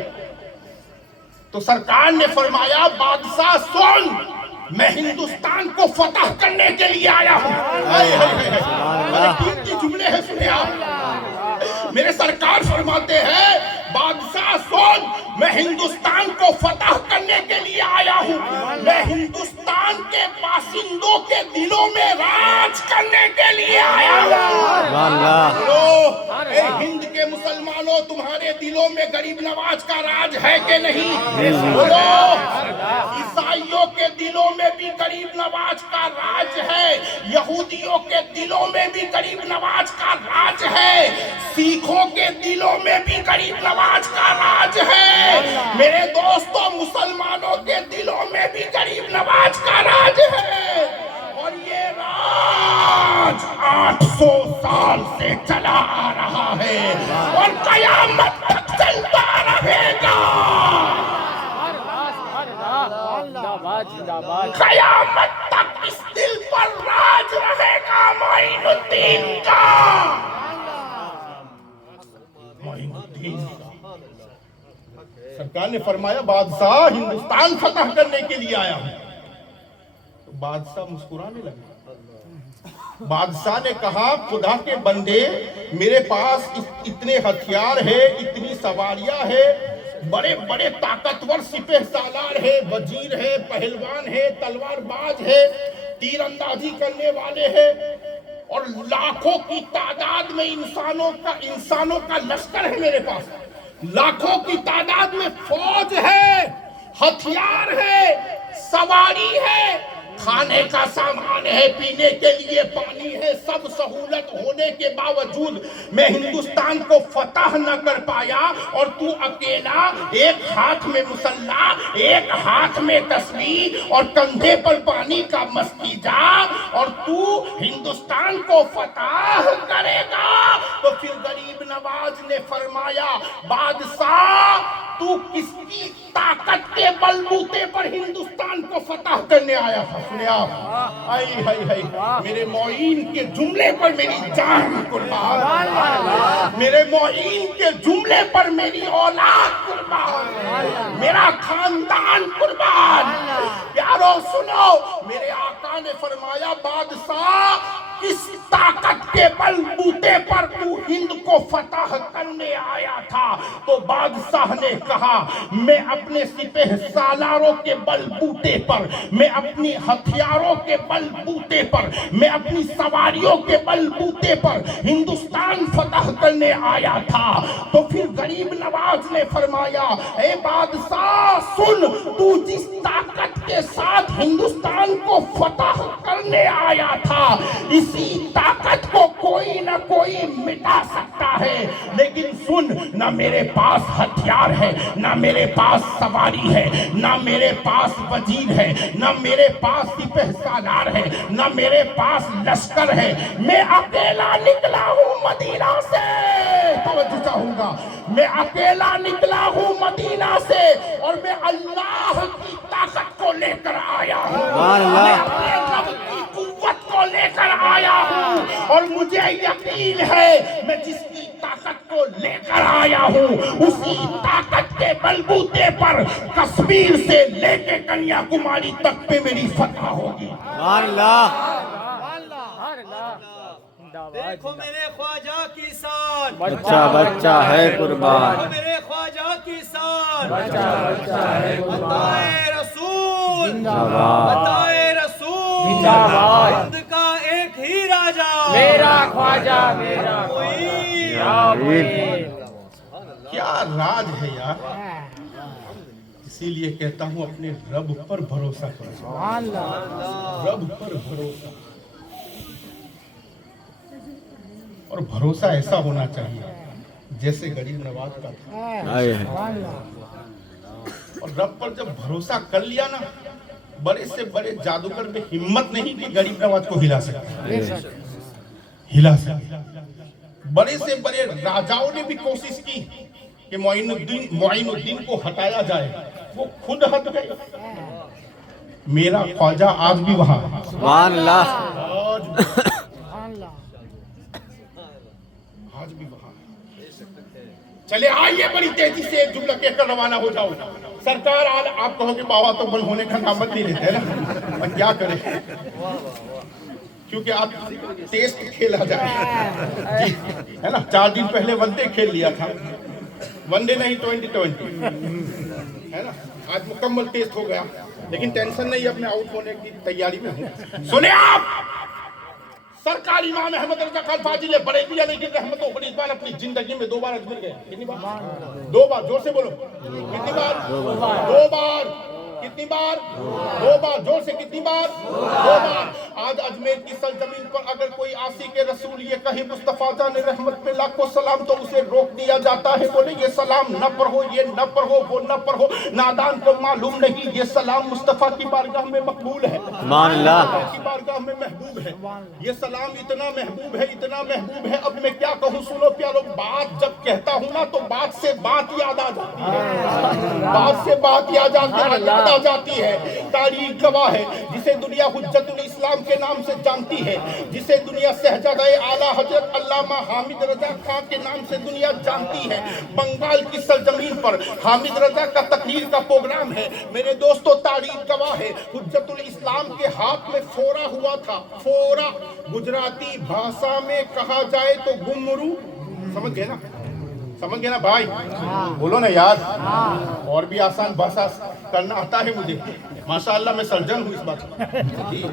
تو سرکار نے فرمایا بادشاہ سن میں ہندوستان کو فتح کرنے کے لیے آیا ہوں قیمتی جملے ہیں سنیں آپ میرے سرکار فرماتے ہیں بادشاہ سن میں ہندوستان کو فتح کرنے کے لیے آیا ہوں میں ہندوستان کے باشندوں کے دلوں میں راج کرنے کے لیے آیا ہوں اے ہند کے مسلمانوں تمہارے دلوں میں غریب نواز کا راج ہے کہ نہیں بولو عیسائیوں کے دلوں میں بھی غریب نواز کا راج ہے یہودیوں کے دلوں میں بھی غریب نواز کا راج ہے سکھوں کے دلوں میں بھی غریب نواز کا راج ہے میرے دوستوں مسلمانوں کے دلوں میں بھی غریب نواز کا راج ہے اور یہ راج 800 سال سے چلا آ رہا ہے اور قیامت تک چلتا رہے گا قیامت تک اس دل پر راج رہے گا معین الدین کا معین الدین کا سرکار نے فرمایا بادشاہ ہندوستان فتح کرنے کے لیے آیا ہوں تو بادشاہ مسکرانے لگا بادشاہ نے کہا خدا کے بندے میرے پاس اتنے ہتھیار ہے اتنی سواریاں ہے بڑے بڑے طاقتور سپہ سالار ہے وزیر ہے پہلوان ہے تلوار باز ہے تیر اندازی کرنے والے ہیں اور لاکھوں کی تعداد میں انسانوں کا لشکر ہے میرے پاس لاکھوں کی تعداد میں فوج ہے ہتھیار ہے سواری ہے کھانے کا سامان ہے پینے کے لیے پانی ہے سب سہولت ہونے کے باوجود میں ہندوستان کو فتح نہ کر پایا اور تو اکیلا ایک ہاتھ میں مسلح ایک ہاتھ میں تسبیح اور کندھے پر پانی کا مسکیجا اور تو ہندوستان کو فتح کرے گا تو پھر غریب نواز نے فرمایا بادشاہ تو کس کی طاقت کے بلبوتے پر ہندوستان کو فتح کرنے آیا تھا سنے آپ آئی ہائی ہائی میرے معین کے جملے پر میری جان قربان میرے معین کے جملے پر میری اولاد قربان میرا خاندان قربان پیارو سنو میرے آقا نے فرمایا بادشاہ کس طاقت کے بلبوتے پر تو ہند کو فتح کرنے آیا تھا تو بادشاہ نے کہا میں اپنے سپہ سالاروں کے بلبوتے پر میں اپنی ہتھیاروں کے بلبوتے پر میں اپنی سواریوں کے بلبوتے پر ہندوستان فتح کرنے آیا تھا تو پھر غریب نواز نے فرمایا اے بادشاہ سن تو جس طاقت کے ساتھ ہندوستان کو فتح کرنے آیا تھا. اسی طاقت کو کوئی نہ کوئی مٹا سکتا ہے. لیکن سن، نہ میرے پاس ہتھیار ہے، نہ میرے پاس سواری ہے، نہ میرے پاس وزیر ہے، نہ میرے پاس سپہ سالار ہے، نہ میرے پاس لشکر ہے. میں اکیلا نکلا ہوں مدینہ سے. توجہ چاہوں گا، میں اکیلا نکلا ہوں مدینہ سے اور میں اللہ کی طاقت کو لے کر آیا ہوں. میں اپنے رب کی قوت کو لے کر آیا ہوں اور مجھے یقین ہے میں جس کی طاقت کو لے کر آیا ہوں اسی طاقت کے بلبوتے پر کشمیر سے لے کے کنیا کماری تک پہ میری فتح ہوگی. دیکھو میرے خواجہ کی شان، بچہ بچہ ہے قربان. دیکھو میرے خواجہ کی شان، بتائے رسول، بتائے رسول، ہند کا ایک ہی راجا میرا خواجہ میرا کیا راج ہے یار. اسی لیے کہتا ہوں اپنے رب پر بھروسہ کرو. رب پر بھروسہ، اور بھروسہ ایسا ہونا چاہیے جیسے غریب نواز کا تھا. اور رب پر جب بھروسہ کر لیا نا، بڑے سے بڑے جادوگر میں ہمت نہیں کہ غریب نواز کو ہلا سکتے. ہلا سکتے. بڑے سے بڑے راجاؤں نے بھی کوشش کی کہ معین الدین کو ہٹایا جائے، وہ خود ہٹ گئے. میرا خواجہ آج بھی وہاں ہے. سبحان اللہ. آج بھی وہاں ہے. چلے آئیے بڑی تیزی سے ایک جملہ کہہ کر روانہ ہو جاؤ. سرکار آپ کہو کہ باوا تو بل ہونے کا نام نہیں لیتے نا، اور کیا کریں کیونکہ آپ ٹیسٹ کھیلا جائے ہے نا. 4 دن پہلے ون ڈے کھیل لیا تھا، ون ڈے نہیں 2020 ہے نا. آج مکمل ٹیسٹ ہو گیا، لیکن ٹینشن نہیں، اپنے آؤٹ ہونے کی تیاری میں ہوں. سنیں آپ، سرکار امام احمد رضا خان فاضل بریلوی علیہ رحمت و رضوان اپنی زندگی میں 2 بار اجمیر گئے. کتنی بار؟ 2 بار. زور سے بولو. کتنی بار؟ 2 بار. کتنی بار؟ 2 بار. زور سے کتنی بار؟ 2 بار. آج اجمیر کی سرزمین پر اگر کوئی عاشق رسول یہ کہے مصطفیٰ جان رحمت پہ لاکھوں سلام، تو اسے روک دیا جاتا ہے. بولے یہ سلام نہ پڑھو، یہ نہ پڑھو، وہ نہ پڑھو. نادان کو معلوم نہیں یہ سلام مصطفیٰ کی بارگاہ میں مقبول ہے، سبحان اللہ. مصطفیٰ کی بارگاہ میں محبوب ہے. یہ سلام اتنا محبوب ہے، اتنا محبوب ہے. اب میں کیا کہوں، سنو پیارو. بات جب کہتا ہوں نا تو بات سے بات یاد آ جاتی ہے، بات سے بات یاد آ جاتی ہے. تاریخ گواہ ہے، جسے دنیا حجت الاسلام کے نام سے جانتی ہے، جسے دنیا شہزادہ اعلیٰ حضرت علامہ حامد رضا خان کے نام سے دنیا جانتی ہے. بنگال کی سرزمین پر حامد رضا کا تقریر کا پروگرام ہے. میرے دوستو تاریخ گواہ ہے، حجت الاسلام کے ہاتھ میں فورا ہوا تھا. فورا گجراتی بھاشا میں کہا جائے تو گمرو. سمجھ گئے نا؟ سمجھ گئے نا بھائی؟ بولو نا یار. اور بھی آسان بھاشا کرنا آتا ہے مجھے، ماشاءاللہ. میں سرجن ہوں اس بات جی،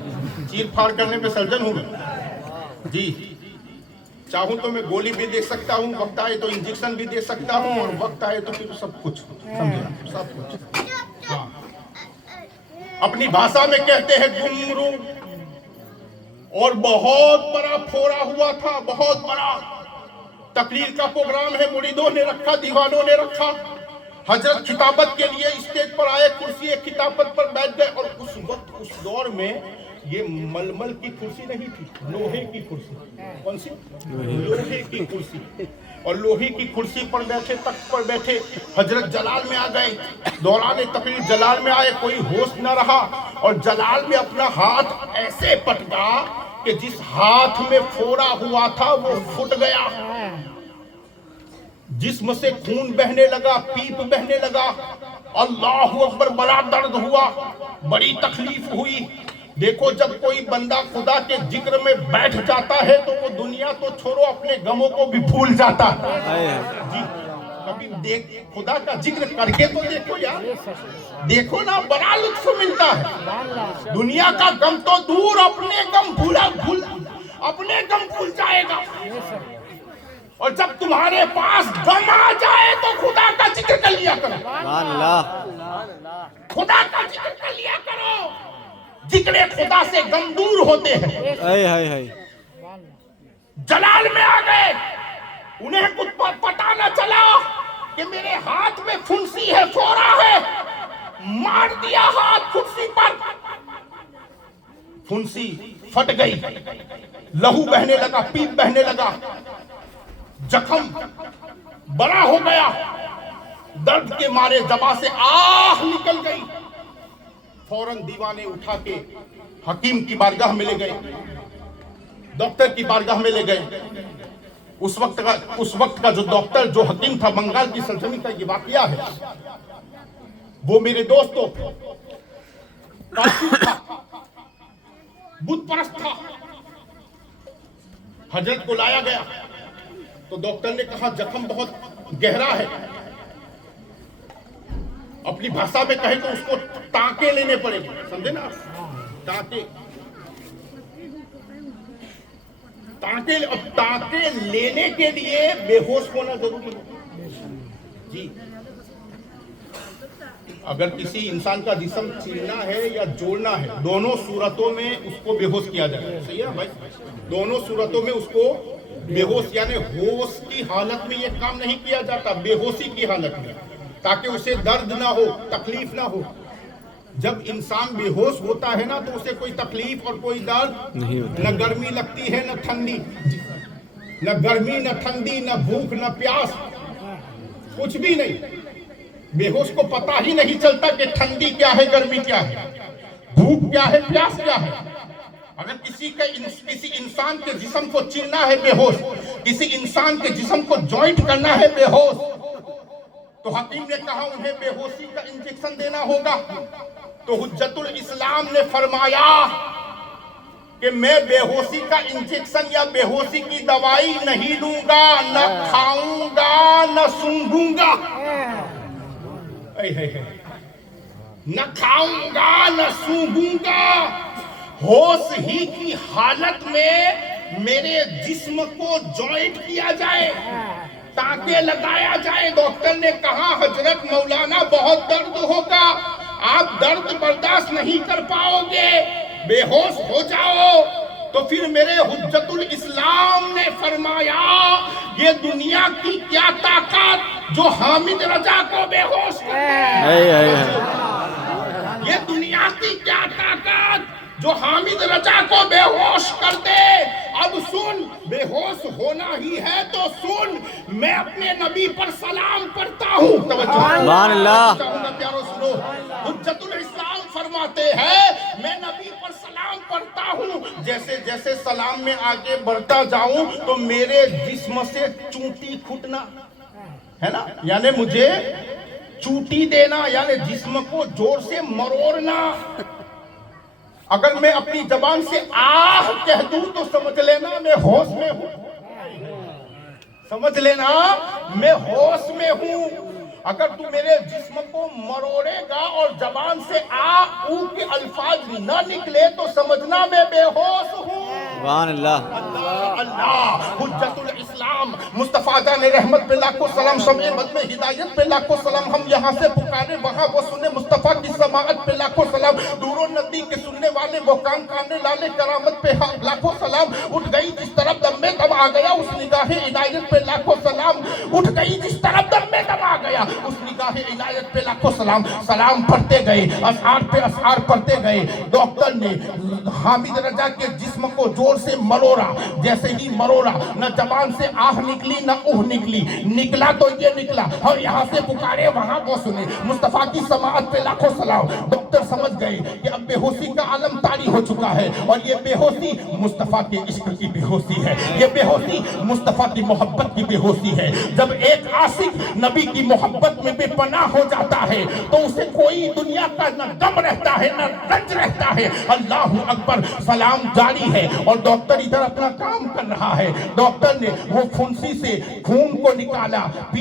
چیر پھاڑ کرنے پہ سرجن ہوں میں جی. چاہوں تو میں گولی بھی دے سکتا ہوں، وقت آئے تو انجیکشن بھی دے سکتا ہوں، اور وقت آئے تو پھر سب کچھ. سمجھے؟ سب کچھ. ہاں، اپنی بھاشا میں کہتے ہیں گمرو. اور بہت بڑا پھوڑا ہوا تھا، بہت بڑا. تقریر کا پروگرام ہے، مریدوں نے رکھا، دیوانوں نے رکھا. حضرت خطابت کے لیے اسٹیج پر آئے، کرسی خطابت پر بیٹھ گئے. اور اس وقت اس دور میں یہ ململ کی کرسی نہیں تھی، لوہے کی کرسی. کون سی؟ لوہے کی کرسی. اور لوہے کی کرسی پر بیٹھے، تخت پر بیٹھے. حضرت جلال میں آ گئے. دوران تقریر جلال میں آئے، کوئی ہوش نہ رہا. اور جلال میں اپنا ہاتھ ایسے پٹکا کہ جس ہاتھ میں پھوڑا ہوا تھا وہ پھٹ گیا. جسم سے خون بہنے لگا، پیپ بہنے لگا. اللہ اکبر. بڑا درد ہوا، بڑی تکلیف ہوئی. دیکھو جب کوئی بندہ خدا کے ذکر میں بیٹھ جاتا ہے تو وہ دنیا تو چھوڑو اپنے غموں کو بھی بھول جاتا ہے جی. کبھی دیکھ خدا کا ذکر کر کے تو دیکھو یار، دیکھو نا بڑا لطف ملتا ہے. دنیا کا غم تو دور، اپنے غم اپنے غم بھول جائے گا. اور جب تمہارے پاس غم آ جائے تو خدا کا ذکر کر لیا کرو. سبحان اللہ. خدا کا ذکر کر لیا کرو. ذکر خدا سے غم دور ہوتے ہیں. ہائے ہائے ہائے. جلال میں آ گئے, انہیں کچھ پتہ نہ چلا کہ میرے ہاتھ میں پھنسی ہے, فورا ہے, مار دیا ہاتھ پھنسی پر, پھنسی پھٹ گئی, لہو بہنے لگا, پیپ بہنے لگا, زخم بڑا ہو گیا, درد کے مارے زبان سے آہ نکل گئی. فوراً دیوانے اٹھا کے حکیم کی بارگاہ میں لے گئے, ڈاکٹر کی بارگاہ میں لے گئے. اس وقت کا جو ڈاکٹر, جو حکیم تھا, بنگال کی سلطنت کا یہ واقعہ ہے, وہ میرے دوستوں کافر تھا, بت پرست تھا. حضرت کو لایا گیا تو ڈاکٹر نے کہا زخم بہت گہرا ہے, اپنی بھاشا میں کہے تو اس کو ٹانکے لینے پڑے گے, سمجھے نا, ٹانکے لینے کے لیے بے ہوش ہونا ضروری ہے. جی, اگر کسی انسان کا جسم چھیلنا ہے یا جوڑنا ہے, دونوں صورتوں میں اس کو بے ہوش کیا جائے. صحیح ہے بھائی, دونوں صورتوں میں اس کو بے ہوش, یعنی ہوش کی حالت میں یہ کام نہیں کیا جاتا, بے ہوشی کی حالت میں, تاکہ اسے درد نہ ہو, تکلیف نہ ہو. جب انسان بے ہوش ہوتا ہے نا تو اسے کوئی تکلیف اور کوئی درد نہیں ہوتا, نہ گرمی لگتی ہے نہ ٹھنڈی, نہ گرمی نہ ٹھنڈی, نہ بھوک نہ پیاس, کچھ بھی نہیں. بے ہوش کو پتہ ہی نہیں چلتا کہ ٹھنڈی کیا ہے, گرمی کیا ہے, بھوک کیا ہے, پیاس کیا ہے. اگر کسی انسان کے جسم کو چننا ہے بے ہوش, کسی انسان کے جسم کو جوائنٹ کرنا ہے بے ہوش, تو حکیم نے کہا انہیں بے ہوشی کا انجیکشن دینا ہوگا. تو حجت الاسلام نے فرمایا کہ میں بے ہوشی کا انجیکشن یا بے ہوشی کی دوائی نہیں لوں گا, نہ کھاؤں گا, نہ سونگھوں گا. نہ کھاؤں گا نہ سونگھوں گا. ہوش ہی کی حالت میں میرے جسم کو جوائنٹ کیا جائے, ٹانکے لگایا جائے. ڈاکٹر نے کہا حضرت مولانا بہت درد ہوگا, آپ درد برداشت نہیں کر پاؤ گے, بے ہوش ہو جاؤ. تو پھر میرے حجت الاسلام نے فرمایا یہ دنیا کی کیا طاقت جو حامد رضا کو بے ہوش کرے, یہ دنیا کی کیا طاقت جو حامد رضا کو بے ہوش کر دے. اب سن, بے ہوش ہونا ہی ہے تو سن, میں اپنے نبی پر سلام پڑھتا ہوں. سبحان اللہ. پیارو سنو, حجت الاسلام فرماتے ہیں میں نبی پر سلام پڑھتا ہوں, جیسے جیسے سلام میں آگے بڑھتا جاؤں تو میرے جسم سے چونٹی کھٹنا ہے نا, یعنی مجھے چوٹی دینا, یعنی جسم کو زور سے مروڑنا. اگر میں اپنی زبان سے آہ کہہ دوں تو سمجھ لینا میں ہوش میں ہوں, سمجھ لینا میں ہوش میں ہوں. اگر تو میرے جسم کو مروڑے گا اور زبان سے آ او کے الفاظ نہ نکلے تو سمجھنا میں بے ہوش ہوں. سبحان اللہ. اللہ حجت الاسلام مصطفیٰ جان رحمت پہ لاکھوں سلام, شمع بد میں ہدایت پہ لاکھوں سلام. ہم یہاں سے پکارے وہاں وہ سنے, مصطفیٰ کی سماعت پہ لاکھوں سلام. دور و نزدیک کے سننے والے وہ کان کانے لالے کرامت پہ لاکھوں سلام. اٹھ گئی جس طرف دم میں دم آ گیا اس نگاہ عنایت پہ لاکھوں سلام. اٹھ گئی جس طرف دم میں دم آ گیا اس نگاہ عنایت پہ لاکھوں سلام. سلام پڑھتے گئے, اشعار پہ اشعار پڑھتے گئے. ڈاکٹر نے حامد رضا کے جسم کو زور سے مروڑا, جیسے ہی مروڑا نہ زبان سے آہ نکلی نہ اوہ نکلی, نکلا تو یہ نکلا. اور یہاں سے پکارے وہاں وہ سنے, مصطفیٰ کی سماعت پہ لاکھوں سلام. ڈاکٹر سمجھ گئے کہ اب بے ہوشی کا عالم طاری ہو چکا ہے, اور یہ بے ہوشی مصطفیٰ کے عشق کی بے ہوشی ہے, یہ بے ہوشی مصطفیٰ کی محبت کی بے ہوشی ہے. جب ایک عاشق نبی کی محبت میں بے پناہ ہو جاتا ہے تو اسے کوئی دنیا کا نہ غم رہتا ہے نہ رنج رہتا ہے. اللہ اکبر. سلام جاری ہے اور ڈاکٹر ادھر اپنا کام کر رہا ہے. ڈاکٹر نے وہ پھنسی سے خون کو نکالا,